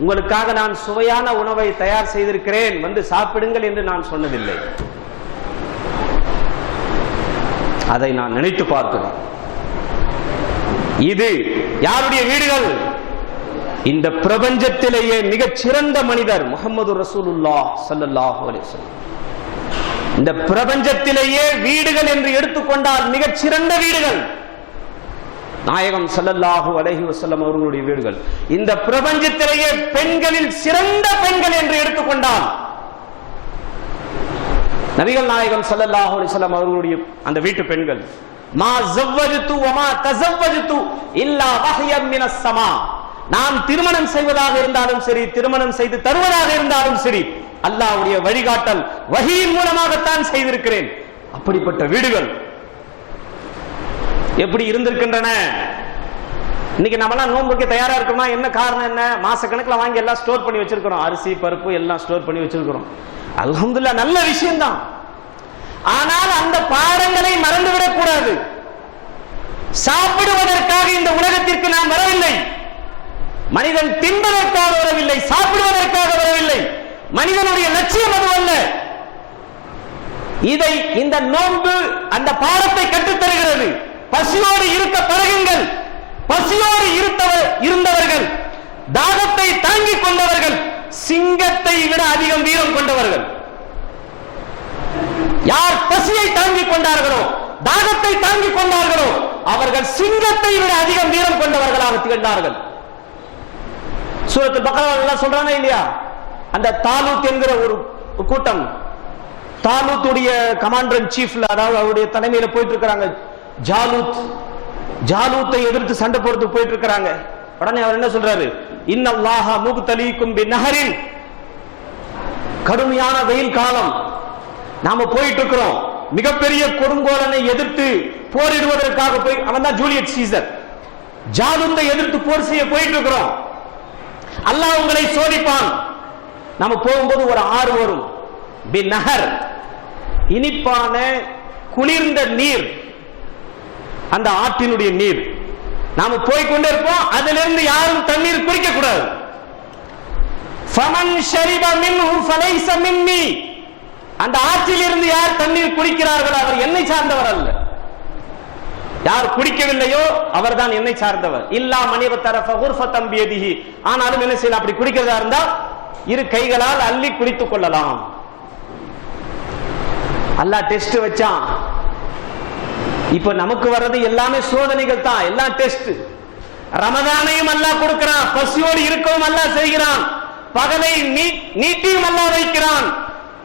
உங்களுக்காக நான் சுவையான உணவை தயார் செய்திருக்கிறேன், வந்து சாப்பிடுங்கள் என்று நான் சொன்னதில்லை. அதை நான் நினைத்து பார்க்கிறேன். இது யாருடைய வீடுகள்? இந்த பிரபஞ்சத்திலேயே மிகச் சிறந்த மனிதர் முஹம்மது ரசூலுல்லாஹ் ஸல்லல்லாஹு அலைஹி வஸல்லம். இந்த பிரபஞ்சத்திலேயே வீடுகள் என்று எடுத்துக்கொண்டால் மிகச் சிறந்த வீடுகள் நாயகம் ஸல்லல்லாஹு அலைஹி வஸல்லம் அவர்களுடைய வீடுகள். இந்த பிரபஞ்சத்திலேயே பெண்களில் சிறந்த பெண்கள் என்று எடுத்துக்கொண்டால் நபிகள் நாயகம் ஸல்லல்லாஹு அலைஹி வஸல்லம் அவர்களுடைய அந்த வீட்டு பெண்கள். மா ஸவ்வஜது வ மா தஸவ்வஜது இல்லா வஹ்யன் மினஸ் ஸமா. நான் திருமணம் செய்வதாக இருந்தாலும் சரி, திருமணம் செய்து தருவதாக இருந்தாலும் சரி, அல்லாஹ்வுடைய வழிகாட்டல் வஹீயின் மூலமாகத்தான் செய்திருக்கிறேன். அப்படிப்பட்ட வீடுகள் எப்படி இருந்திருக்கின்றன? இன்னைக்கு நம்மளாம் நோன்புக்கு தயாரா இருக்கோம்னா என்ன காரணம்? என்ன மாச கணக்குல வாங்கி எல்லாம் ஸ்டோர் பண்ணி வச்சிருக்கிறோம், அரிசி பருப்பு எல்லாம் ஸ்டோர் பண்ணி வச்சிருக்கிறோம். அல்ஹம்துலில்லாஹ், நல்ல விஷயம்தான். ஆனால் அந்த பாடங்களை மறந்துவிடக் கூடாது. சாப்பிடுவதற்காக இந்த உலகத்திற்கு நாம் வரவில்லை. மனிதன் தின்பதற்காக வரவில்லை, சாப்பிடுவதற்காக வரவில்லை. மனிதனுடைய லட்சியம் அதுவல்ல. இதை இந்த நோன்பு அந்த பாடத்தை கற்றுத்தருகிறது. பசியோடு இருக்க பழகுங்கள். பசியோடு இருந்தவர்கள், தாகத்தை தாங்கிக் கொண்டவர்கள் சிங்கத்தை விட அதிகம் வீரம் கொண்டவர்கள். யார் பசியை தாங்கிக் கொண்டார்களோ, தாகத்தை தாங்கிக் கொண்டார்களோ, அவர்கள் சிங்கத்தை விட அதிகம் வீரம் கொண்டவர்களாக திகழ்ந்தார்கள். சூரத்துல் பக்ரா அல்லாஹ் சொல்றானே இல்லையா, அந்த தாலூத் என்கிற ஒரு கூட்டம் தாலூத்துடைய கமாண்டர் இன் சீஃப்ல, அதாவது அவருடைய தலைமையில போயிட்டு இருக்காங்க. ஜாலூத்தை எதிர்த்து சண்டை போறதுக்கு போயிட்டு இருக்காங்க. உடனே அவர் என்ன சொல்றாரு? இன்னல்லாஹ முப்தலீக்கும் பின்னஹரின், கடுமையான வெயில் காலம், நாம போயிட்டு இருக்கிறோம், மிகப்பெரிய கொடுங்கோலனை எதிர்த்து போரிடுவதற்காக போய், அவன் தான் ஜூலியட் சீசர், ஜாலூத்தை எதிர்த்து போர் செய்ய போயிட்டு இருக்கிறோம், அல்லாஹ் உங்களை சோதிப்பான். நாம போகும்போது ஒரு ஆறு வரும், பின்னஹர், இனிப்பான குளிர்ந்த நீர், அந்த ஆற்றினுடைய நீர். நாம போய்கொண்டே இருப்போம், அதிலிருந்து யாரும் தண்ணீர் குடிக்க கூடாது. ஃபமன் ஷரிப மின்ஹு ஃபலைஸ மின்னி, அந்த ஆற்றில் இருந்து யார் தண்ணீர் குடிக்கிறார்கள் அவர் என்னை சார்ந்தவர் அல்ல. யார் குடிக்கவில்லையோ அவர் தான் என்னை சார்ந்தவர். இல்லா மனிபத்தர ஃபகுர்ஃபதம் பியதிஹி, ஆனாலும் என்ன செய்யலாம்? அப்படி குடிக்கிறதா இருந்தா இரு கைகளால் அள்ளி குடித்துக் கொள்ளலாம். அல்லாஹ் டெஸ்ட் வச்சான். இப்ப நமக்கு வர்றது எல்லாமே சோதனைகள் தான், எல்லாம் டெஸ்ட். ரமதானையும் அல்லாஹ் கொடுக்கிறான், பசியோடு இருக்கவும் அல்லாஹ் செய்கிறான், பகலை நீட்டியும் அல்லாஹ் வைக்கிறான்,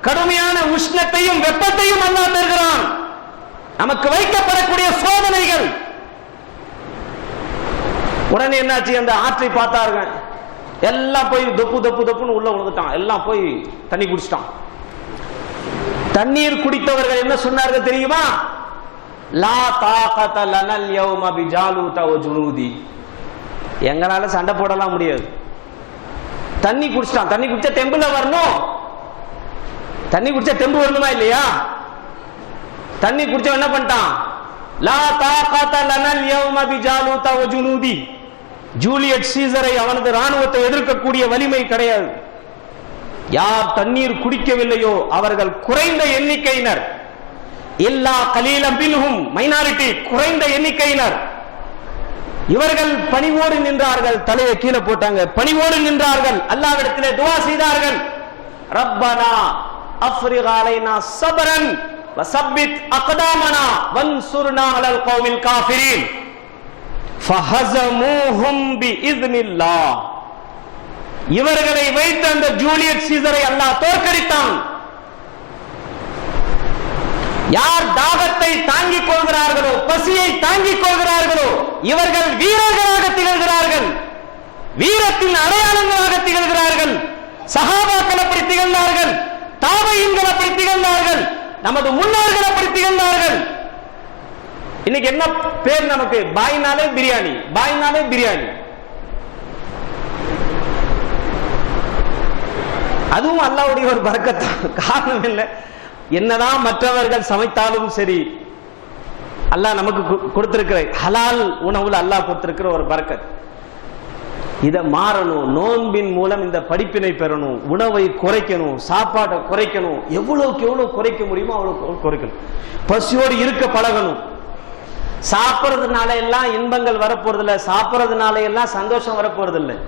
கடுமையான உஷ்ணத்தையும் வெப்பத்தையும் அல்லாஹ் தருகிறான். நமக்கு வைக்கப்படக்கூடிய சோதனைகள். உடனே என்னாச்சு? அந்த ஆற்றை பார்த்தார்கள், எல்லாம் போய் தொப்பு தொப்பு தொப்புன்னு உள்ள விழுந்துட்டான், எல்லாம் போய் தண்ணி குடிச்சிட்டான். தண்ணீர் குடித்தவர்கள் என்ன சொன்னார்கள் தெரியுமா? லா தாகத லனல் யௌம பிஜாலூத வ ஜுனூதி, எங்களால சண்டை போடலாம் முடியாது. தண்ணி குடிச்சிட்டான். தண்ணி குடிச்சா தெம்புல வரணும், தண்ணி குடிச்சா தெம்பு வரணுமா இல்லையா? தண்ணி குடிச்ச என்ன பண்ணிட்டான்? லா தாகத லனல் யௌம பிஜாலூத வ ஜுனூதி, ஜூலியட் சீசரை, அவனது ராணுவத்தை எதிர்க்கக்கூடிய வலிமை கிடையாது. யார் தண்ணீர் குடிக்கவில்லையோ அவர்கள் குறைந்த எண்ணிக்கையினர். இல்லா கலீலம் மின்ஹும், மைனாரிட்டி, குறைந்த எண்ணிக்கையினர். இவர்கள் பணிவோடு நின்றார்கள், தலையை கீழே போட்டாங்க, பணிவோடு நின்றார்கள், அல்லாஹ்விடத்திலே துஆ செய்தார்கள். ரப்பனா அஃப்ரிக் அலைனா ஸப்ரன் வஸப்பித் அக்தாமனா வன்சுர்னா அலல் கௌமில் காஃபிரீன் ஃபஹஸமூஹும் பிஇذனில்லாஹ். இவர்களை வைத்து அந்த ஜூலியட் சீசரை அல்லாஹ் தோற்கடித்தான். யார் தாகத்தை தாங்கிக் கொள்கிறார்களோ, பசியை தாங்கிக் கொள்கிறார்களோ, இவர்கள் வீரர்களாக திகழ்கிறார்கள், வீரத்தின் அடையாளங்களாக திகழ்கிறார்கள். சஹாபாக்கள் அப்படி திகழ்ந்தார்கள், தாபீன்கள் அப்படி திகழ்ந்தார்கள், நமது முன்னோர்கள் அப்படி திகழ்ந்தார்கள். இன்னைக்கு என்ன பேர் நமக்கு? பாய்னாலே பிரியாணி, பாய்னாலே பிரியாணி. அதுவும் அல்லாஹ்வுடைய ஒரு பரக்கத். காரணம் இல்லை, என்னதான் மற்றவர்கள் சமைத்தாலும் சரி, அல்லாஹ் நமக்கு கொடுத்திருக்கிற ஹலால் உணவுல அல்லாஹ் கொடுத்திருக்கிற ஒரு பரக்கத். இதை மாறணும். நோன்பின் மூலம் இந்த படிப்பினை பெறணும், உணவை குறைக்கணும், சாப்பாட்டை குறைக்கணும், எவ்வளவுக்கு எவ்வளவு குறைக்க முடியுமோ அவ்வளவு குறைக்கணும். பசியோடு இருக்க பழகணும். சாப்பிட்றதுனால எல்லாம் இன்பங்கள் வரப்போறதில்லை, சாப்பிட்றதுனால எல்லாம் சந்தோஷம் வரப்போறதில்லை.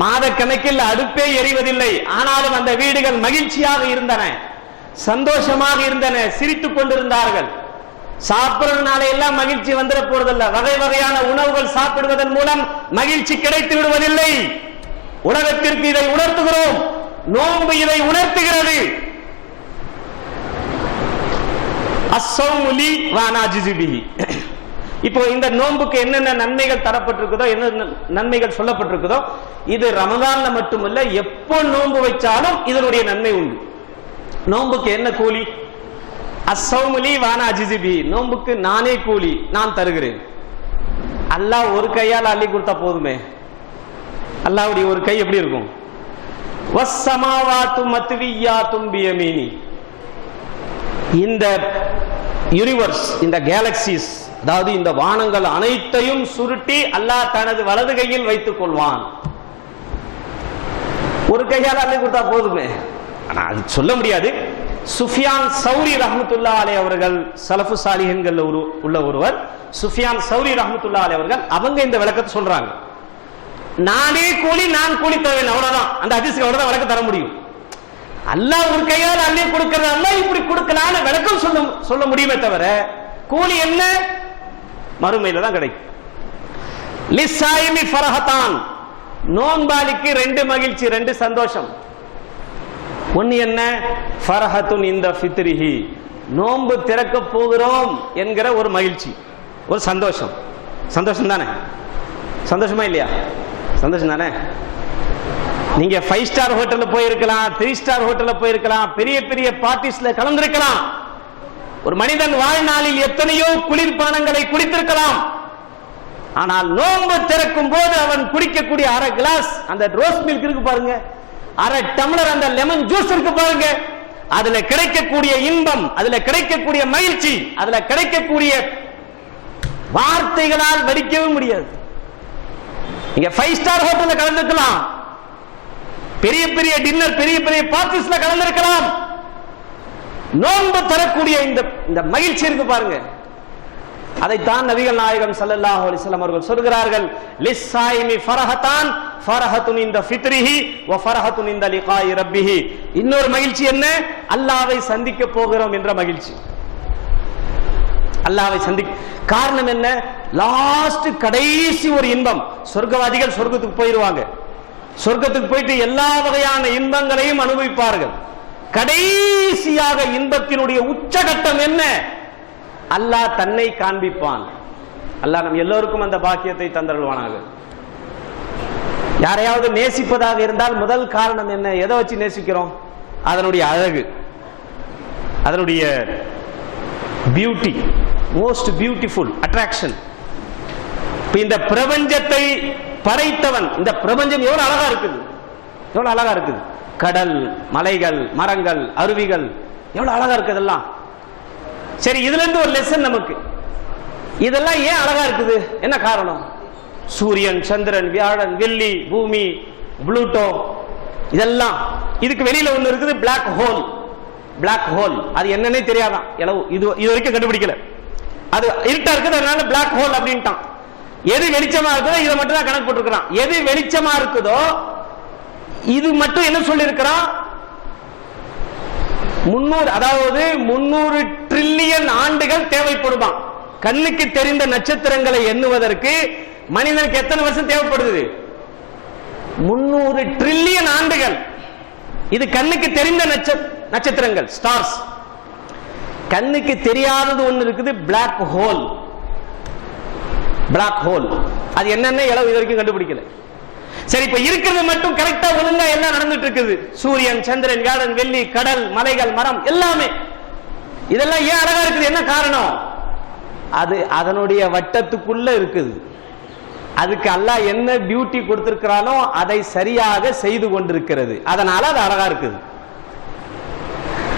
மாத கணக்கில் அடுப்பே எரிவதில்லை, ஆனாலும் அந்த வீடுகள் மகிழ்ச்சியாக இருந்தன, சந்தோஷமாக இருந்தன, சிரித்துக் கொண்டிருந்தார்கள். சாப்பிடுறதுனால எல்லாம் மகிழ்ச்சி வந்துட போறதில்லை. வகை வகையான உணவுகள் சாப்பிடுவதன் மூலம் மகிழ்ச்சி கிடைத்து விடுவதில்லை. உலகத்திற்கு இதை உணர்த்துகிறோம், நோன்பு இதை உணர்த்துகிறது. அஸ்ஸௌமு லி வ அனா அஜ்ஸி பிஹி. இப்போ இந்த நோன்புக்கு என்னென்ன நன்மைகள் தரப்பட்டிருக்குதோ, என்ன நன்மைகள் சொல்லப்பட்டிருக்குதோ, இது ரமதான்ல மட்டுமல்ல, எப்போ நோன்பு வைச்சாலும் இதனுடைய நன்மை உண்டு. நோன்புக்கு என்ன கூலி? அஸ்ஸௌமு லி வ அனா அஜ்ஸி பிஹி, நோன்புக்கு நானே கூலி, நான் தருகிறேன். அல்லாஹ் ஒரு கையால் அள்ளி கொடுத்தா போதுமே. அல்லாஹ்வுடைய ஒரு கை எப்படி இருக்கும்? வஸ்ஸமாவாத்து மத்வியாத்தும் பியமீனி. இந்த யூனிவர்ஸ், இந்த கேலக்சிஸ், அதாவது இந்த வானங்கள் அனைத்தையும் சுருட்டி அல்லாஹ் தனது வலது கையில் வைத்துக் கொள்வான். ஒரு கையால் அள்ளி கொடுத்தா போதுமே. ஆனா அது சொல்ல முடியாது. சுஃபியான் சௌரி ரஹ்மத்துல்லாஹி அலைஹி அவர்கள், சலஃபு சாலிஹீன்கள் உள்ள ஒருவர், சுஃபியான் சௌரி ரஹ்மத்துல்லாஹி அலைஹி அவர்கள், அவங்க இந்த விளக்கத்தை சொல்றாங்க. நானே கூலி, நான் கூலி தருவேன், அவ்வளவுதான். அந்த ஹதீஸ்க்கு அவ்வளவுதான் விளக்கம் தர முடியும். அல்லாஹ் ஒரு கையால் அள்ளி கொடுக்கிறது, அல்லாஹ் இப்படி கொடுக்கலான்னு விளக்கம் சொல்ல முடியுமே தவிர, கூலி என்ன மறுமையில தான் கிடைக்கும். லிஸ்ஸாயிமி ஃபரஹதான், நோன்பாளிக்கு ரெண்டு மகிழ்ச்சி, ரெண்டு சந்தோஷம். ஒன்னு என்ன? ஃபர்ஹத்துன் இந்த ஃபித்ரிஹி, நோன்பு திறக்க போகிறோம் என்கிற ஒரு மகிழ்ச்சி, ஒரு சந்தோஷம். சந்தோஷம் தானே? சந்தோஷமா இல்லையா? சந்தோஷம் தானே? நீங்க 5 ஸ்டார் ஹோட்டல்ல போயிருக்கலாம், 3 ஸ்டார் ஹோட்டல்ல போயிருக்கலாம், பெரிய பெரிய பார்ட்டிஸ்ல கலந்திருக்கலாம். ஒரு மனிதன் வாழ்நாளில் எத்தனையோ குளிர்பானங்களை குடித்திருக்கலாம். ஆனால் நோன்பு திறக்கும் போது அவன் குடிக்கக்கூடிய அரை கிளாஸ் அந்த ரோஸ் மில்க் இருக்கு பாருங்க, அரை டம்ளர் அந்த லெமன் ஜூஸ் இருக்கு பாருங்க, அதுல கிடைக்கக்கூடிய இன்பம், அதுல கிடைக்கக்கூடிய மகிழ்ச்சி, அதுல கிடைக்கக்கூடிய வார்த்தைகளால் வடிக்கவே முடியாது. நீங்க 5 ஸ்டார் ஹோட்டல்ல கலந்துக்கலாம், பெரிய பெரிய டின்னர், பெரிய பெரிய பார்ட்டிஸ்ல கலந்திருக்கலாம். நோன்பு தரக்கூடிய இந்த மகிழ்ச்சி இருக்கு பாருங்க, அதைத்தான் நபிகள் நாயகம் ஸல்லல்லாஹு அலைஹி வஸல்லம் அவர்கள் சொல்கிறார்கள், லிஸ்ஸாயிமி ஃபரஹதான் ஃபரஹத்துன் இந்த ஃபித்ரிஹி வ ஃபரஹத்துன் இந்த லிகாஇ ரப்பிஹி. இன்னொரு மகிழ்ச்சி என்ன? அல்லாஹ்வை சந்திக்க போகிறோம் என்ற மகிழ்ச்சி. அல்லாஹ்வை காரணம் என்ன? லாஸ்ட் கடைசி ஒரு இன்பம். சொர்க்கவாதிகள் சொர்க்கத்துக்கு போயிடுவாங்க, சொர்க்கத்துக்கு போயிட்டு எல்லா வகையான இன்பங்களையும் அனுபவிப்பார்கள். கடைசியாக இன்பத்தினுடைய உச்சகட்டம் என்ன? அல்லாஹ் தன்னை காண்பிப்பான். அல்லாஹ் நம் எல்லோருக்கும் அந்த பாக்கியத்தை தந்தருள்வானாக. யாரையாவது நேசிப்பதாக இருந்தால் முதல் காரணம் என்ன? எதை வச்சு நேசிக்கிறோம்? அதனுடைய அழகு, அதனுடைய பியூட்டி, மோஸ்ட் பியூட்டிஃபுல் அட்ராக்ஷன். இந்த பிரபஞ்சத்தை படைத்தவன், இந்த பிரபஞ்சம் எவ்வளவு அழகா இருக்குது, எவ்வளவு அழகா இருக்குது. கடல், மலைகள், மரங்கள், அருவிகள் எவ்வளவு அழகா இருக்குது எல்லாம். சரி, இதுல இருந்து ஒரு லெசன் நமக்கு. இதெல்லாம் ஏன் அழகா இருக்குது? என்ன காரணம்? சூரியன், சந்திரன், வியாழன், வெள்ளி, பூமி, புளூட்டோ, இதெல்லாம். இதுக்கு வெளியில ஒண்ணு இருக்குது, பிளாக் ஹோல். பிளாக் ஹோல் அது என்னன்னே தெரியாதான், இது வரைக்கும் கண்டுபிடிக்கல. அது இருட்டா இருக்குது, அதனால பிளாக் ஹோல் அப்படின்ட்டான். எது வெளிச்சமா இருக்குதோ இதை மட்டும் தான் கணக்கு போட்டுருக்கான். எது வெளிச்சமா இருக்குதோ இது மட்டும் என்ன சொல்லி இருக்கிறான்? 300 ட்ரில்லியன் ஆண்டுகள் தேவைப்படுமா கண்ணுக்கு தெரிந்த நட்சத்திரங்களை எண்ணுவதற்கு. மனிதனுக்கு எத்தனை வருஷம் தேவைப்படுது? 300 ட்ரில்லியன் ஆண்டுகள். இது கண்ணுக்கு தெரிந்த நட்சத்திரங்கள், ஸ்டார்ஸ். கண்ணுக்கு தெரியாதது ஒண்ணு இருக்குது, பிளாக் ஹோல். பிளாக் ஹோல் அது என்னன்னு இது வரைக்கும் கண்டுபிடிக்கல. சரி, இப்ப இருக்கிறது மட்டும் கரெக்டா ஒழுங்கா எல்லாம் நடந்துட்டு இருக்குது. சூரியன், சந்திரன், வியாழன், வெள்ளி, கடல், மலைகள், மரம் எல்லாமே. இதெல்லாம் ஏன் அழகா இருக்குது? என்ன காரணம்? அது அதனுடைய வட்டத்துக்குள்ள இருக்குது. அதுக்கு அல்லாஹ் என்ன பியூட்டி கொடுத்திருக்கிறானோ அதை சரியாக செய்து கொண்டிருக்கிறது. அதனால அது அழகா இருக்குது.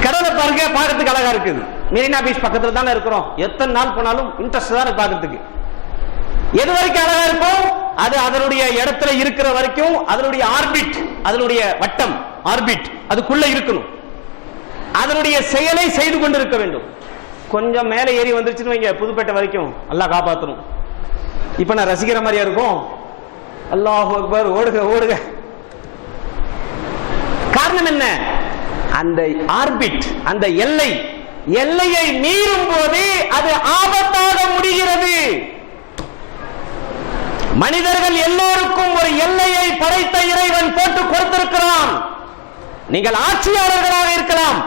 கடலை பாருங்க, பார்க்கறதுக்கு அழகா இருக்குது. மெரினா பீச் பக்கத்துல தானே இருக்கிறோம். எத்தனை நாள் போனாலும் இன்ட்ரெஸ்ட் தான் பார்க்கறதுக்கு. எது வரைக்கும் அழகா இருக்கும்? அது அதனுடைய இடத்துல இருக்கிற வரைக்கும் அதனுடைய ஆர்பிட், அதனுடைய வட்டம், ஆர்பிட் அதுக்குள்ள இருக்கணும். அதனுடைய செயலை செய்து கொண்டிருக்க வேண்டும். கொஞ்சம் மேலே ஏறி வந்துருச்சுன்னு வைங்க, புதுப்பேட்டை வரைக்கும் அல்லாஹ் காப்பாற்றணும். இப்ப நான் ரசிக்கிற மாதிரியா இருக்கும். அல்லாஹ் அக்பர், ஓடுக ஓடுக. காரணம் என்ன? அந்த ஆர்பிட், அந்த எல்லையை மீறும் போது அது ஆபத்தாக முடிகிறது. மனிதர்கள் எல்லோருக்கும் ஒரு எல்லையை படைத்த இறைவன் போட்டு கொடுத்திருக்கிறான். நீங்கள் ஆட்சியாளர்களாக இருக்கலாம்,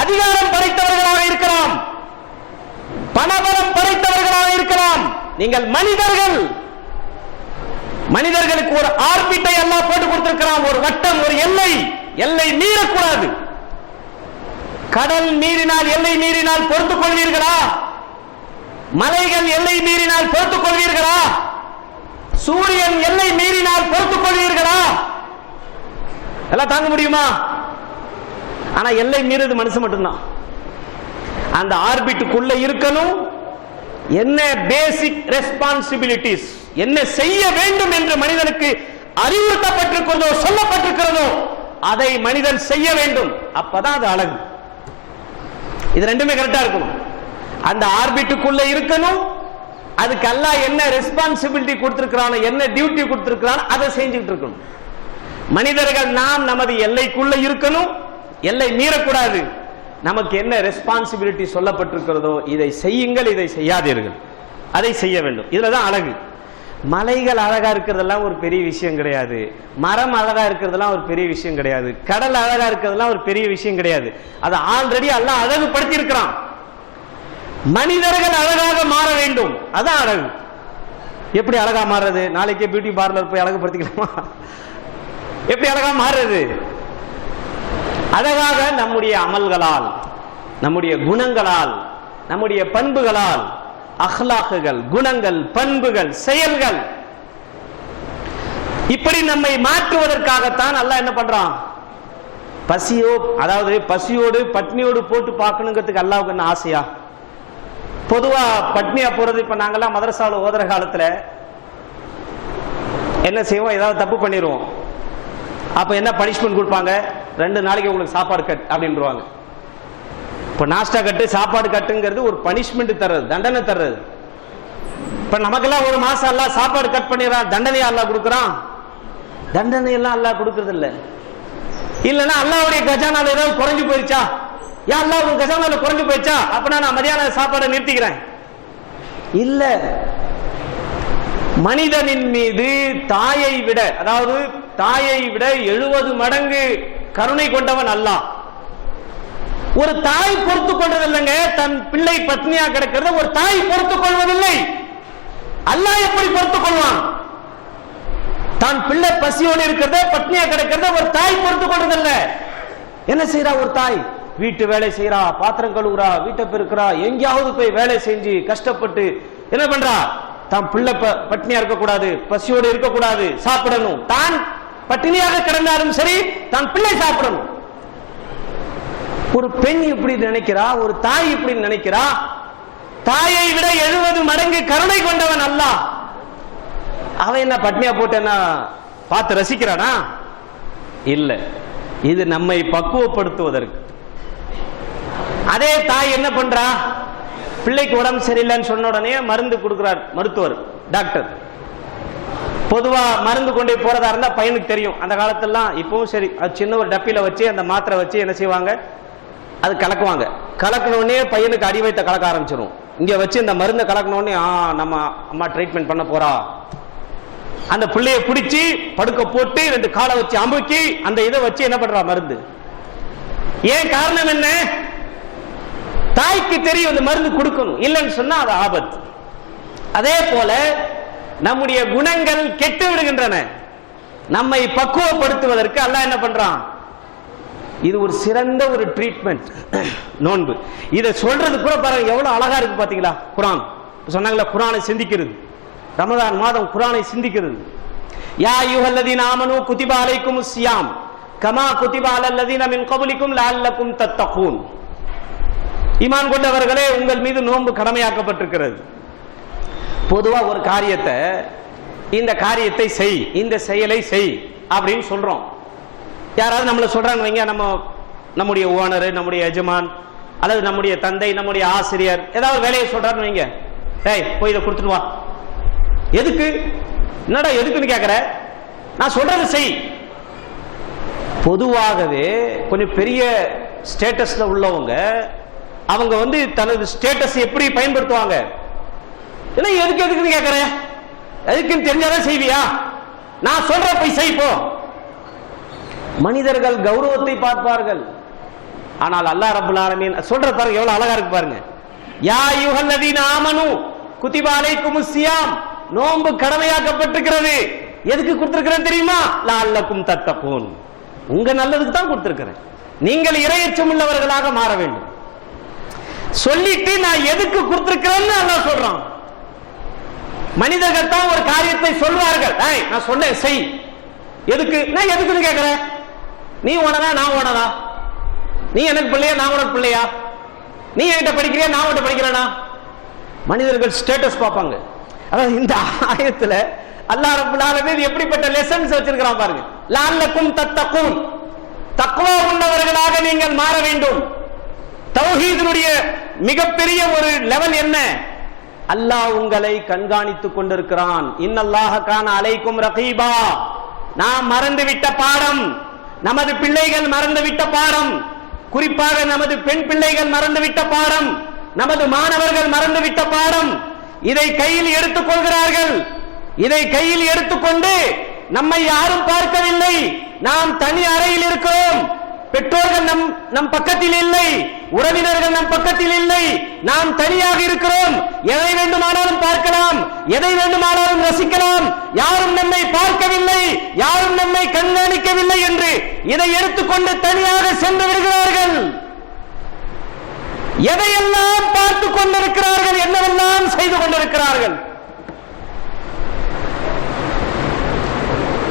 அதிகாரம் படைத்தவர்களாக இருக்கலாம், பணபலம் படைத்தவர்களாக இருக்கலாம். நீங்கள் மனிதர்கள். மனிதர்களுக்கு ஒரு ஆர்பிட்டை எல்லாம் போட்டு கொடுத்திருக்கிறான், ஒரு வட்டம், ஒரு எல்லை மீறக்கூடாது. கடல் மீறினால், எல்லை மீறினால் பொறுத்துக் கொள்வீர்களா? மலைகள் எல்லை மீறினால் பொறுத்துக் கொள்வீர்களா? சூரியன் எல்லை மீறினால் பொறுத்துக் கொள்வீர்களா? எல்லாம் தாங்க முடியுமா? ஆனா எல்லை மீறது மனுஷன் மட்டும்தான். அந்த ஆர்பிட்டுக்குள்ள இருக்கணும். என்ன பேசிக் ரெஸ்பான்சிபிலிட்டிஸ், என்ன செய்ய வேண்டும் என்று மனிதனுக்கு அறிவுறுத்தப்பட்டிருக்கிறதோ, சொல்லப்பட்டிருக்கிறதோ அதை மனிதன் செய்ய வேண்டும். அப்பதான் அது அழகு. இது ரெண்டுமே கரெக்டா இருக்கணும். அந்த ஆர்பிட்டுக்குள்ள இருக்கணும். அதுக்கு அல்லாஹ் என்ன ரெஸ்பான்சிபிலிட்டி கொடுத்திருக்கிறானோ, என்ன டியூட்டி கொடுத்திருக்கிறானோ அதை செஞ்சுட்டு இருக்கணும். மனிதர்கள் நாம் நமது எல்லைக்குள்ள இருக்கணும், எல்லை மீறக்கூடாது. நமக்கு என்ன ரெஸ்பான்சிபிலிட்டி சொல்லப்பட்டிருக்கிறதோ இதை செய்யுங்கள், இதை செய்யாதீர்கள், அதை செய்ய வேண்டும். இதுலதான் அழகு. மலைகள் அழகா இருக்கிறதெல்லாம் ஒரு பெரிய விஷயம் கிடையாது, மரம் அழகா இருக்கிறதெல்லாம் ஒரு பெரிய விஷயம் கிடையாது, கடல் அழகா இருக்கிறதெல்லாம் ஒரு பெரிய விஷயம் கிடையாது. அது ஆல்ரெடி அல்லாஹ் அழகுபடுத்தி இருக்கிறான். மனிதர்கள் அழகாக மாற வேண்டும், அதான் அழகு. எப்படி அழகா மாறுறது? நாளைக்கே பியூட்டி பார்லர் போய் அழகுபடுத்திக்கலாமா? எப்படி அழகா மாறுறது? அழகாக நம்முடைய அமல்களால், நம்முடைய குணங்களால், நம்முடைய பண்புகளால், அஹ்லாக்குகள், குணங்கள், பண்புகள், செயல்கள், இப்படி நம்மை மாற்றுவதற்காகத்தான் அல்லாஹ் என்ன பண்றான்? அதாவது பசியோடு பட்னியோடு போட்டு பார்க்கணுங்கிறதுக்கு அல்லாஹ்வுக்கு என்ன ஆசையா? பொதுவா பட்னியா போறது, இப்ப நாங்கெல்லாம் மதரசாவில் ஓதுற காலத்துல என்ன செய்வோம்? ஏதாவது தப்பு பண்ணிடுவோம். அப்ப என்ன பனிஷ்மெண்ட் கொடுப்பாங்க? 2 நாளைக்கு உங்களுக்கு சாப்பாடு கட் அப்படின்றாங்க. இப்ப நாஸ்டா கட்டு, சாப்பாடு கட்டுங்கிறது ஒரு பனிஷ்மெண்ட் தர்றது, தண்டனை தர்றது. இப்ப நமக்கெல்லாம் ஒரு மாசம் அல்லாஹ் சாப்பாடு கட் பண்ணிடுறான், தண்டனையா அல்லாஹ் கொடுக்குறான்? தண்டனை எல்லாம் அல்லாஹ் கொடுக்கறது இல்ல. இல்லைன்னா அல்லாஹ்வுடைய கஜானால ஏதாவது குறைஞ்சு போயிருச்சா? ஏன் அல்லாஹ் உங்க கஜானால குறைஞ்சு போயிருச்சா? அப்ப நான் மதியான சாப்பாடை நிறுத்திக்கிறேன். இல்ல, மனிதனின் மீது தாயை விட, அதாவது தாயை விட 70 மடங்கு கருணை கொண்டவன் அல்லாஹ். ஒரு தாய் பொறுத்துக் கொள்வதில்லைங்க, தன் பிள்ளை பத்னியா கிடக்கிறது ஒரு தாய் பொறுத்துக் கொள்வதில்லை. அல்லாஹ் எப்படி பொறுத்துக் கொள்வான்? தான் பிள்ளை பசியோடு இருக்கிறத, பத்னியா கிடக்கிறத ஒரு தாய் பொறுத்துக் கொள்வதில்லை. என்ன செய்யறா ஒரு தாய்? வீட்டு வேலை செய்யறா, பாத்திரம் கழுவுறா, வீட்டை பெருக்கிறா, எங்கேயாவது போய் வேலை செஞ்சு கஷ்டப்பட்டு என்ன பண்றா? தான் பிள்ளை பட்னியா இருக்கக்கூடாது, பசியோடு இருக்கக்கூடாது, சாப்பிடணும். தான் பட்டினியாக கிடந்தாலும் சரி, தான் பிள்ளை சாப்பிடணும். ஒரு பெண் இப்படி நினைக்கிறா, ஒரு தாய் இப்படி நினைக்கிறா. தாயை விட 70 மடங்கு கருணை கொண்டவன் அல்லாஹ். அவன் என்ன பட்னியா போட்டு என்ன பார்த்து ரசிக்கிறானா? இல்ல, இது நம்மை பக்குவப்படுத்துவதற்கு. அதே தாய் என்ன பண்றா? பிள்ளைக்கு உடம்பு சரியில்லைன்னு சொன்ன உடனே மருந்து கொடுக்கிறார் மருத்துவர், டாக்டர். பொதுவா மருந்து கொண்டு போறதா இருந்தா பையனுக்கு தெரியும். அந்த காலத்திலாம் இப்பவும் சரி, சின்ன ஒரு டப்பில வச்சு அந்த மாத்திரை வச்சு என்ன செய்வாங்க? அது கலக்குவாங்க. கலக்கணுன்னே பையனுக்கு அடி வைத்த கலக்க ஆரம்பிச்சிடும். இங்க வச்சு இந்த மருந்தை கலக்கணுன்னே நம்ம அம்மா ட்ரீட்மெண்ட் பண்ண போறா. அந்த பிள்ளைய பிடிச்சி படுக்க போட்டு 2 காலை வச்சு அமுக்கி அந்த இதை வச்சு என்ன பண்றா? மருந்து. ஏன் காரணம் என்ன? தாய்க்கு தெரியும் இந்த மருந்து கொடுக்கணும், இல்லைன்னு சொன்னா அது ஆபத்து. அதே போல நம்முடைய குணங்கள் கெட்டு விடுகின்றன. நம்மை பக்குவப்படுத்துவதற்கு அல்லாஹ் என்ன பண்றான்? இது ஒரு சிறந்த ஒரு ட்ரீட்மெண்ட், நோன்பு. இதை சொல்றது கூட பாருங்க எவ்வளவு அழகா இருக்கு பாத்தீங்களா? குர்ஆன் சொன்னாங்களா, குர்ஆனை சிந்திக்கிறது, ரமதான் மாதம் குர்ஆனை சிந்திக்கிறது. யா அய்யுஹல்லதீன ஆமனூ குதிப அலைக்குமுஸ் ஸியாம் கமா குதிப அலல்லதீன மின் கப்லிக்கும் லஅல்லக்கும் தத்தகூன். ஈமான் கொண்டவர்களே, உங்கள் மீது நோன்பு கடமையாக்கப்பட்டிருக்கிறது. பொதுவா ஒரு காரியத்தை, இந்த காரியத்தை செய், இந்த செயலை செய் அப்படின்னு சொல்றோம். யாராவது நம்மள சொல்றாங்க வைங்க, நம்முடைய ஓனர், நம்முடைய எஜமான், அல்லது நம்முடைய தந்தை, நம்முடைய ஆசிரியர் ஏதாவது வேலையை சொல்றாருன்னு வைங்க, டேய் போய் இதை கொடுத்துட்டு வா. எதுக்கு? என்னடா எதுக்குன்னு கேட்கிற? நான் சொல்றது செய். பொதுவாகவே கொஞ்சம் பெரிய ஸ்டேட்டஸ்ல உள்ளவங்க அவங்க தனது ஸ்டேட்டஸ் எப்படி பயன்படுத்துவாங்க? என்ன எதுக்கு எதுக்குன்னு கேட்கிற? எதுக்குன்னு தெரிஞ்சாதான் செய்வியா? நான் சொல்ற போய் செய் போ. மனிதர்கள் கௌரவத்தை பார்ப்பார்கள். ஆனால் அல்லாஹ் ரப்பல் ஆலமீன் சொல்ற பாருங்க எவ்வளவு அழகா இருக்கு பாருங்க. யா அய்யுஹல்லதீன ஆமனூ குதிப அலைக்குமுஸ் ஸியாம், நோன்பு கடமையாக்கப்பட்டிருக்கிறது. எதுக்கு கொடுத்திருக்கிறேன் தெரியுமா? லஅல்லக்கும் தத்தகூன், உங்க நல்லதுக்கு தான் கொடுத்திருக்கிறேன். நீங்கள் இறையச்சம் உள்ளவர்களாக மாற வேண்டும். சொல்லிட்டு நான் எதுக்கு கொடுத்திருக்கிறேன்னு அல்லாஹ் சொல்றான். மனிதர்கள் தான் ஒரு காரியத்தை சொல்வார்கள், நான் சொன்னேன் செய். எதுக்கு? நான் எதுக்குன்னு கேட்கிறேன். நீ உனதா நான் உனதா? நீ எனக்கு பிள்ளையா நான் உனக்கு பிள்ளையா? நீ என்கிட்ட படிக்கிறியா நான் உன்கிட்ட படிக்கிறேனா? மனிதர்கள் ஸ்டேட்டஸ் பார்ப்பாங்க. அதாவது இந்த ஆயத்துல அல்லாஹ் ரப்பல் ஆலமீன் எப்படிப்பட்ட லெசன்ஸ் வச்சிருக்கிறான் பாருங்க. லஅல்லக்கும் தத்தகூன், தக்வா உள்ளவர்களாக நீங்கள் மாற வேண்டும். தௌஹீதுடைய மிகப்பெரிய ஒரு லெவல் என்ன? அல்லாஹ் உங்களை கண்காணித்துக் கொண்டிருக்கிறான். இன்னல்லாஹ கான அலைக்கும் ரகீபா. நாம் மறந்துவிட்ட பாடம், நமது பிள்ளைகள் மறந்துவிட்ட பாடம், குறிப்பாக நமது பெண் பிள்ளைகள் மறந்துவிட்ட பாடம், நமது மாணவர்கள் மறந்துவிட்ட பாடம். இதை கையில் எடுத்துக் கொள்கிறார்கள். இதை கையில் எடுத்துக்கொண்டு நம்மை யாரும் பார்க்கவில்லை, நாம் தனி அறையில் இருக்கிறோம், பெற்றோர்கள் நம் பக்கத்தில் இல்லை, உறவினர்கள் நம் பக்கத்தில் இல்லை, நாம் தனியாக இருக்கிறோம், எதை வேண்டுமானாலும் பார்க்கலாம், எதை வேண்டுமானாலும் ரசிக்கலாம், யாரும் நம்மை பார்க்கவில்லை, யாரும் நம்மை கண்காணிக்கவில்லை என்று இதை எடுத்துக்கொண்டு தனியாக சென்று விடுகிறார்கள். எதையெல்லாம் பார்த்து கொண்டிருக்கிறார்கள், என்னவெல்லாம் செய்து கொண்டிருக்கிறார்கள்.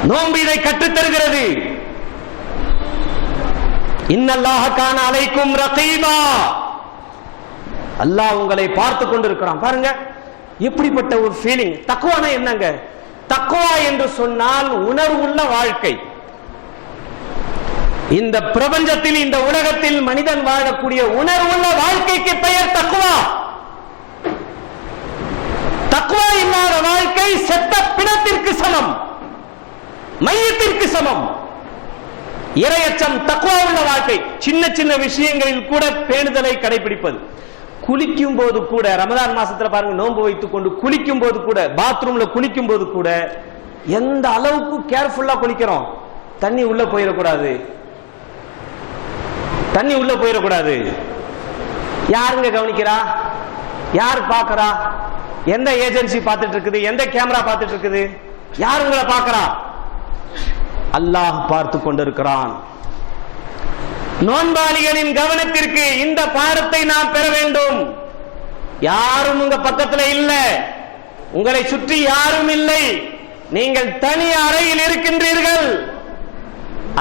நோன்பு இதை கற்றுத்தருகிறது. இன்னல்லாஹ கான அலைக்கும் ரகீபா, அல்லாஹ் உங்களை பார்த்து கொண்டிருக்கிறான். பாருங்க எப்படிப்பட்ட ஒரு ஃபீலிங். தக்வானா என்னங்க? தக்வா என்று சொன்னால் உணர்வுள்ள வாழ்க்கை. இந்த பிரபஞ்சத்தில், இந்த உலகத்தில் மனிதன் வாழக்கூடிய உணர்வுள்ள வாழ்க்கைக்கு பெயர் தக்வா. தக்வா இல்லாத வாழ்க்கை செத்த பிணத்திற்கு சமம், மையத்திற்கு சமம். இறையச்சம் தக்வா உள்ள வாழ்க்கை. சின்ன சின்ன விஷயங்களில் கூட பேணுதலை கடைபிடிப்பது. குளிக்கும் போது கூட, ரமதான் மாசத்துல பாருங்க, நோன்பு வைத்துக் கொண்டு குளிக்கும் போது கூட, பாத்ரூம்ல குளிக்கும் போது கூட எந்த அளவுக்கு கேர்ஃபுல்லா குளிக்கிறோம். தண்ணி உள்ள போயிடக்கூடாது, தண்ணி உள்ள போயிடக்கூடாது. யாருங்க கவனிக்கிறா? யார் பார்க்கிறா? எந்த ஏஜென்சி பார்த்துட்டு இருக்குது? எந்த கேமரா பார்த்துட்டு இருக்குது? யார் உங்களை பார்க்கிறா? அல்லாஹ் பார்த்து கொண்டிருக்கிறான். நோன்பாளிகளின் கவனத்திற்கு இந்த பாடத்தை நாம் பெற வேண்டும். யாரும் உங்க பக்கத்தில் இல்லை, உங்களை சுற்றி யாரும் இல்லை, நீங்கள் தனி அறையில் இருக்கின்றீர்கள்.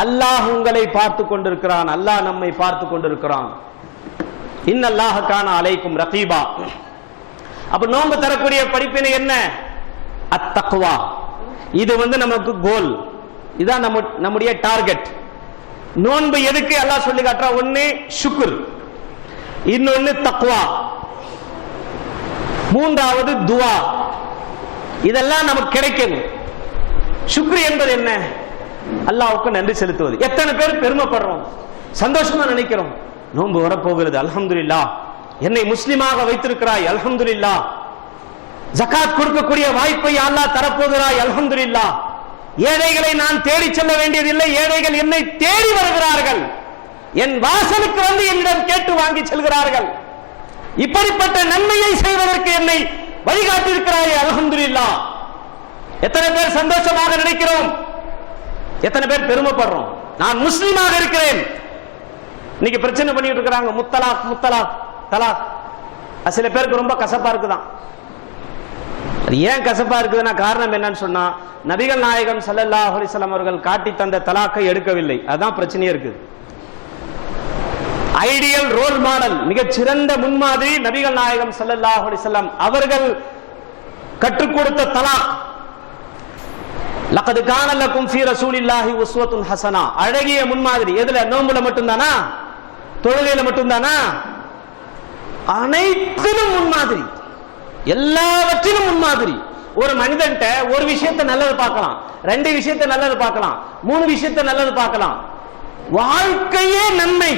அல்லாஹ் உங்களை பார்த்து கொண்டிருக்கிறான், அல்லாஹ் நம்மை பார்த்து கொண்டிருக்கிறான். இன்னல்லாஹ கான அலைக்கும் ரகீபா. அப்ப நோன்பு தரக்கூடிய படிப்பினை என்ன? அத்தக்வா. இது நமக்கு கோல், இதான் நம்முடைய டார்கெட். நோன்பு எதுக்கு அல்லாஹ் சொல்லி காட்டுறா? ஒன்னு ஷுக்ர், இன்னொன்னு தக்வா, மூன்றாவது துவா. இதெல்லாம் நமக்கு கிடைக்கணும். ஷுக்ர் என்பது என்ன? அல்லாஹ்வுக்கு நன்றி செலுத்துவது. எத்தனை பேர் பெருமைப்படுறோம், சந்தோஷமா நினைக்கிறோம். நோன்பு வரப்போகிறது, அல்ஹம்துலில்லாஹ், என்னை முஸ்லிமாக வைத்திருக்கிறாய், அல்ஹம்துலில்லாஹ். ஜகாத் கொடுக்கக்கூடிய வாய்ப்பை அல்லாஹ் தரப்போகிறாய், அல்ஹம்துலில்லாஹ். ஏழைகளை நான் தேடி செல்ல வேண்டியதில்லை, ஏழைகள் என்னை தேடி வருகிறார்கள், என் வாசலுக்கு வந்து என்னிடம் கேட்டு வாங்கி செல்கிறார்கள். இப்படிப்பட்ட நன்மையை செய்வதற்கு என்னை வழிகாட்டியிருக்கிறாய், அல்ஹம்துலில்லாஹ். எத்தனை பேர் சந்தோஷமாக நினைக்கிறோம், எத்தனை பேர் பெருமைப்படுறோம், நான் முஸ்லிமாக இருக்கிறேன். இன்னைக்கு பிரச்சனை பண்ணிட்டு இருக்கிறாங்க, முத்தலாக் முத்தலாக் தலாக். சில பேருக்கு ரொம்ப கசப்பா இருக்குதான். அது ஏன் கசப்பா இருக்குதுன்னா காரணம் என்னன்னு சொன்னா, நபிகள் நாயகம் ஸல்லல்லாஹு அலைஹி வஸல்லம் அவர்கள் காட்டி தந்த தலாக்கை எடுக்கவில்லை. அதுதான் பிரச்சனையே இருக்குது. ஐடியல் ரோல் மாடல், மிகச் சிறந்த முன்மாதிரி நபிகள் நாயகம் ஸல்லல்லாஹு அலைஹி வஸல்லம் அவர்கள் கற்றுக் கொடுத்த தலாக். லகத் கான லக்கும் ஃபீ ரசூலில்லாஹி உஸ்வத்துன் ஹஸனா. அழகிய முன்மாதிரி. எதுல? நோம்புல மட்டும்தானா? தொழுகையில மட்டும்தானா? அனைத்திலும் முன்மாதிரி, எல்லாவற்றிலும் முன்மாதிரி. ஒரு மனிதன்ட்ட ஒரு விஷயத்தை நல்லது பார்க்கலாம், ரெண்டு விஷயத்தை நல்லது பார்க்கலாம், மூணு விஷயத்தை நல்லது பார்க்கலாம். வாழ்க்கையே நன்மை.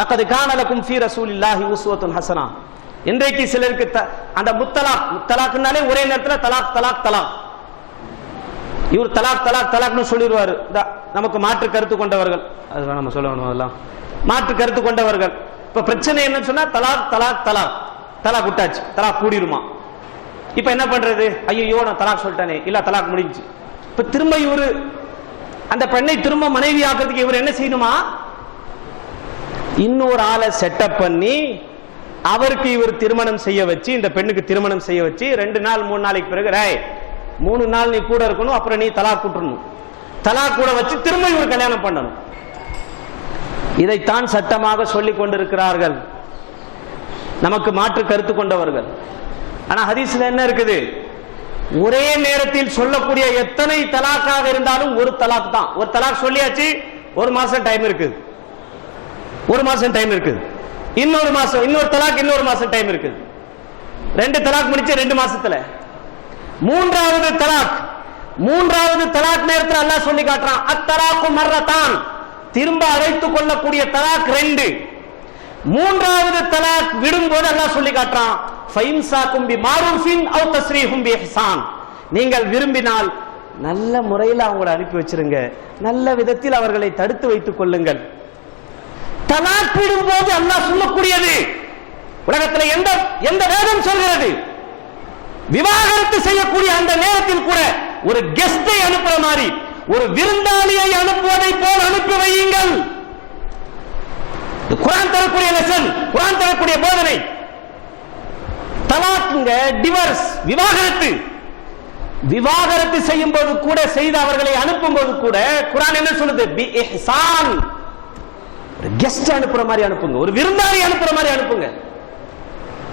லகத் கான லக்கும் ஃபீ ரசூலில்லாஹி உஸ்வத்துன் ஹஸனா. இன்றைக்கு சிலருக்கு அந்த முத்தலாக்னாலே ஒரே நேரத்தில் தலாக் தலாக் தலாக். இவர் தலாக் தலாக் தலாக்னு சொல்லிடுவாரு. நமக்கு மாற்று கருத்து கொண்டவர்கள், அது நம்ம சொல்ல வேணும், அதெல்லாம் மாற்று கருத்து கொண்டவர்கள். இப்ப பிரச்சனை என்னன்னு சொன்னா, தலாக் தலாக் தலாக், தலாக் விட்டாச்சு, தலாக் கூடிருமா. இப்ப என்ன பண்றது? ஐயோ நான் தலாக் சொல்லிட்டேனே, இல்ல தலாக் முடிஞ்சு. இப்ப திரும்ப இவரு அந்த பெண்ணை திரும்ப மனைவி ஆக்கிறதுக்கு இவர் என்ன செய்யணுமா? இன்னொரு ஆளை செட்டப் பண்ணி அவருக்கு இவர் திருமணம் செய்ய வச்சு, இந்த பெண்ணுக்கு திருமணம் செய்ய வச்சு 2 நாள் 3 நாளைக்கு பிறகு 3 நாள் நீ கூட இருக்கணும், அப்புறம் நீ தலாக் கூட்டணும், தலாக் கூட வச்சு திரும்ப இவர் கல்யாணம் பண்ணணும். இதைத்தான் சட்டமாக சொல்லிக் கொண்டிருக்கிறார்கள் நமக்கு மாற்று கருத்து கொண்டவர்கள். ஆனா ஹதீஸ்ல என்ன இருக்குது? ஒரே நேரத்தில் சொல்லக்கூடிய எத்தனை தலாக்காக இருந்தாலும் ஒரு தலாக் தான். ஒரு தலாக் சொல்லியாச்சு, 1 மாசம் டைம் இருக்குது, 1 மாசம் டைம் இருக்குது. இன்னொரு மாசம் இன்னொரு தலாக், இன்னொரு மாசம் டைம் இருக்குது. 2 தலாக் முடிச்சு 2 மாசத்துல. மூன்றாவது தலாக் நேரத்தில் அல்லாஹ் சொல்லி காட்டுறான், அத்தலாக்கு மர்ரதான், திரும்ப அழைத்துக் கொள்ளக்கூடிய தலாக் 2. மூன்றாவது தலாக் விடும்போது அல்லாஹ் சொல்லி காட்டுறான், ஃபைம்சாக்கும் பிமாரூஃபின் அவ் தஸ்ரீஹும் பிஇஹ்சான். நீங்கள் விரும்பினால் நல்ல முறையில் அவங்களை அனுப்பி வச்சிருங்க, நல்ல விதத்தில் அவர்களை தடுத்து வைத்துக் கொள்ளுங்கள். தலாக் விடும் போது அல்லாஹ் சொல்லக்கூடியது உலகத்தில் எந்த வேதம் சொல்கிறது? விவாகரத்து செய்யக்கூடிய அந்த நேரத்தில் கூட ஒரு கெஸ்டை அனுப்புற மாதிரி, ஒரு விருந்தாளியை அனுப்புவதை போல் அனுப்பி வையுங்கள். குர்ஆன் தரக்கூடிய லெசன், குர்ஆன் தரக்கூடிய போதனை. தலாக்குங்க, டிவோர்ஸ், விவாகரத்து. விவாகரத்து செய்யும் போது கூட, செய்து அவர்களை அனுப்பும் போது கூட குர்ஆன் என்ன சொல்லுது? பி இஹ்சான். ஒரு கெஸ்ட் அனுப்புற மாதிரி அனுப்புங்க, ஒரு விருந்தாளி அனுப்புற மாதிரி அனுப்புங்க.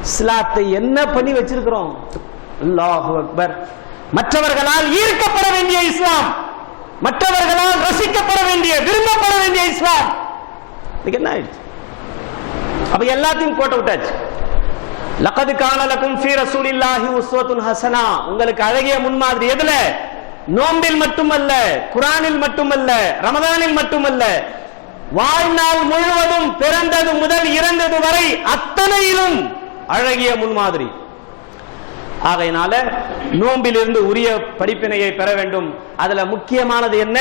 இஸ்லாத்தை என்ன பண்ணி வச்சிருக்கிறோம்? அல்லாஹு அக்பர். மற்றவர்களால் ஈர்க்கப்பட வேண்டிய இஸ்லாம், மற்றவர்களால் ரசிக்கப்பட வேண்டிய, விரும்பப்பட வேண்டிய இஸ்லாம் என்ன ஆயிடுச்சு? அப்ப எல்லாத்தையும் போட்டு விட்டாச்சு. லகத் கான லகும் ஃபீ ரசூலில்லாஹி உஸ்வத்துன் ஹஸனா. உங்களுக்கு அழகிய முன்மாதிரி எதுல? நோம்பில் மட்டுமல்ல, குர்ஆனில் மட்டுமல்ல, ரமதானில் மட்டுமல்ல, வாழ்நாள் முழுவதும் பிறந்தது முதல் இறந்தது வரை அத்தனையிலும் அழகிய முன்மாதிரி. ஆகையினால நோம்பிலிருந்து உரிய படிப்பினையை பெற வேண்டும். அதுல முக்கியமானது என்ன?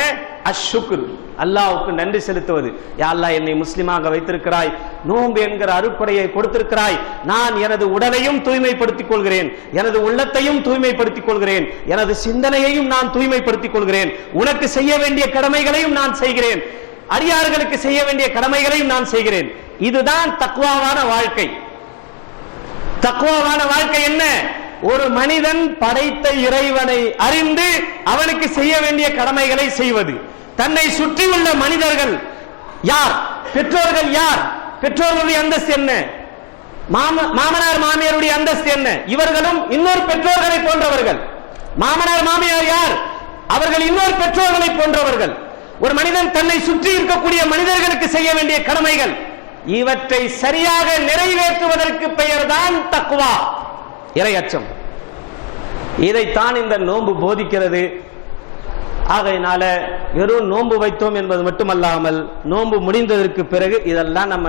அஷ்ஷுக்ர், அல்லாஹ்வுக்கு நன்றி செலுத்துவது. யா அல்லாஹ், என்னை முஸ்லிமாக வைத்திருக்கிறாய், நோன்பு என்கிற அருட்கொடையை கொடுத்திருக்கிறாய். நான் எனது உடலையும் தூய்மைப்படுத்திக் கொள்கிறேன், எனது உள்ளத்தையும் தூய்மைப்படுத்திக் கொள்கிறேன், எனது சிந்தனையையும் நான் தூய்மைப்படுத்திக் கொள்கிறேன். உனக்கு செய்ய வேண்டிய கடமைகளையும் நான் செய்கிறேன், அடியார்களுக்கு செய்ய வேண்டிய கடமைகளையும் நான் செய்கிறேன். இதுதான் தக்வாவான வாழ்க்கை. தக்வாவான வாழ்க்கை என்ன? ஒரு மனிதன் படைத்த இறைவனை அறிந்து அவனுக்கு செய்ய வேண்டிய கடமைகளை செய்வது. தன்னை சுற்றியுள்ள மனிதர்கள் யார்? பெற்றோர்கள் யார்? பெற்றோர்களுடைய அந்தஸ்து என்ன? மாமனார் மாமியாருடைய அந்தஸ்து என்ன? இவர்களும் இன்னொரு பெற்றோர்களை போன்றவர்கள். மாமனார் மாமியார் யார்? அவர்கள் இன்னொரு பெற்றோர்களை போன்றவர்கள். ஒரு மனிதன் தன்னை சுற்றி இருக்கக்கூடிய மனிதர்களுக்கு செய்ய வேண்டிய கடமைகள், இவற்றை சரியாக நிறைவேற்றுவதற்கு பெயர்தான் தக்வா, இறையச்சம். இதைத்தான் இந்த நோன்பு போதிக்கிறது. ஆகையினால வெறும் நோன்பு வைத்தோம் என்பது மட்டுமல்லாமல், நோன்பு முடிந்ததற்கு பிறகு இதெல்லாம் நம்ம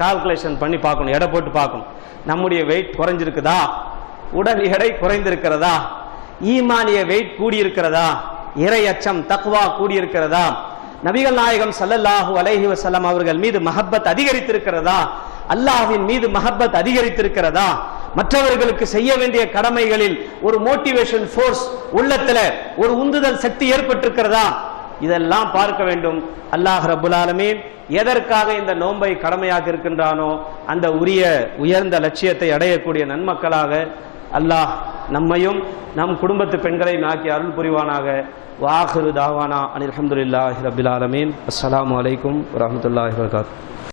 கால்குலேஷன் பண்ணி பார்க்கணும், எடை போட்டு பார்க்கணும். நம்முடைய வெயிட் குறைஞ்சிருக்குதா? உடல் எடை குறைந்திருக்கிறதா? ஈமானிய வெயிட் கூடியிருக்கிறதா? இறையச்சம், தக்வா கூடியிருக்கிறதா? நபிகள் நாயகம் ஸல்லல்லாஹு அலைஹி வஸல்லம் அவர்கள் மீது மஹப்பத் அதிகரித்திருக்கிறதா? அல்லாஹ்வின் மீது மஹப்பத் அதிகரித்திருக்கிறதா? மற்றவர்களுக்கு செய்ய வேண்டிய கடமைகளில் ஒரு மோட்டிவேஷன் ஃபோர்ஸ், உள்ளத்துல ஒரு உந்துதல் சக்தி ஏற்பட்டிருக்கிறதா? இதெல்லாம் பார்க்க வேண்டும். அல்லாஹ் ரப்புல் ஆலமீன் எதற்காக இந்த நோன்பை கடமையாக இருக்கின்றானோ அந்த உரிய உயர்ந்த லட்சியத்தை அடையக்கூடிய நன்மக்களாக அல்லாஹ் நம்மையும் நம் குடும்பத்து பெண்களையும் ஆக்கி அருள் புரிவானாக. வாஹிரு தாவானா அனில் ஹம்துலில்லாஹி ரப்பில் ஆலமீன். அஸ்ஸலாமு அலைக்கும் வரஹ்மத்துல்லாஹி வபரகாத்துஹு.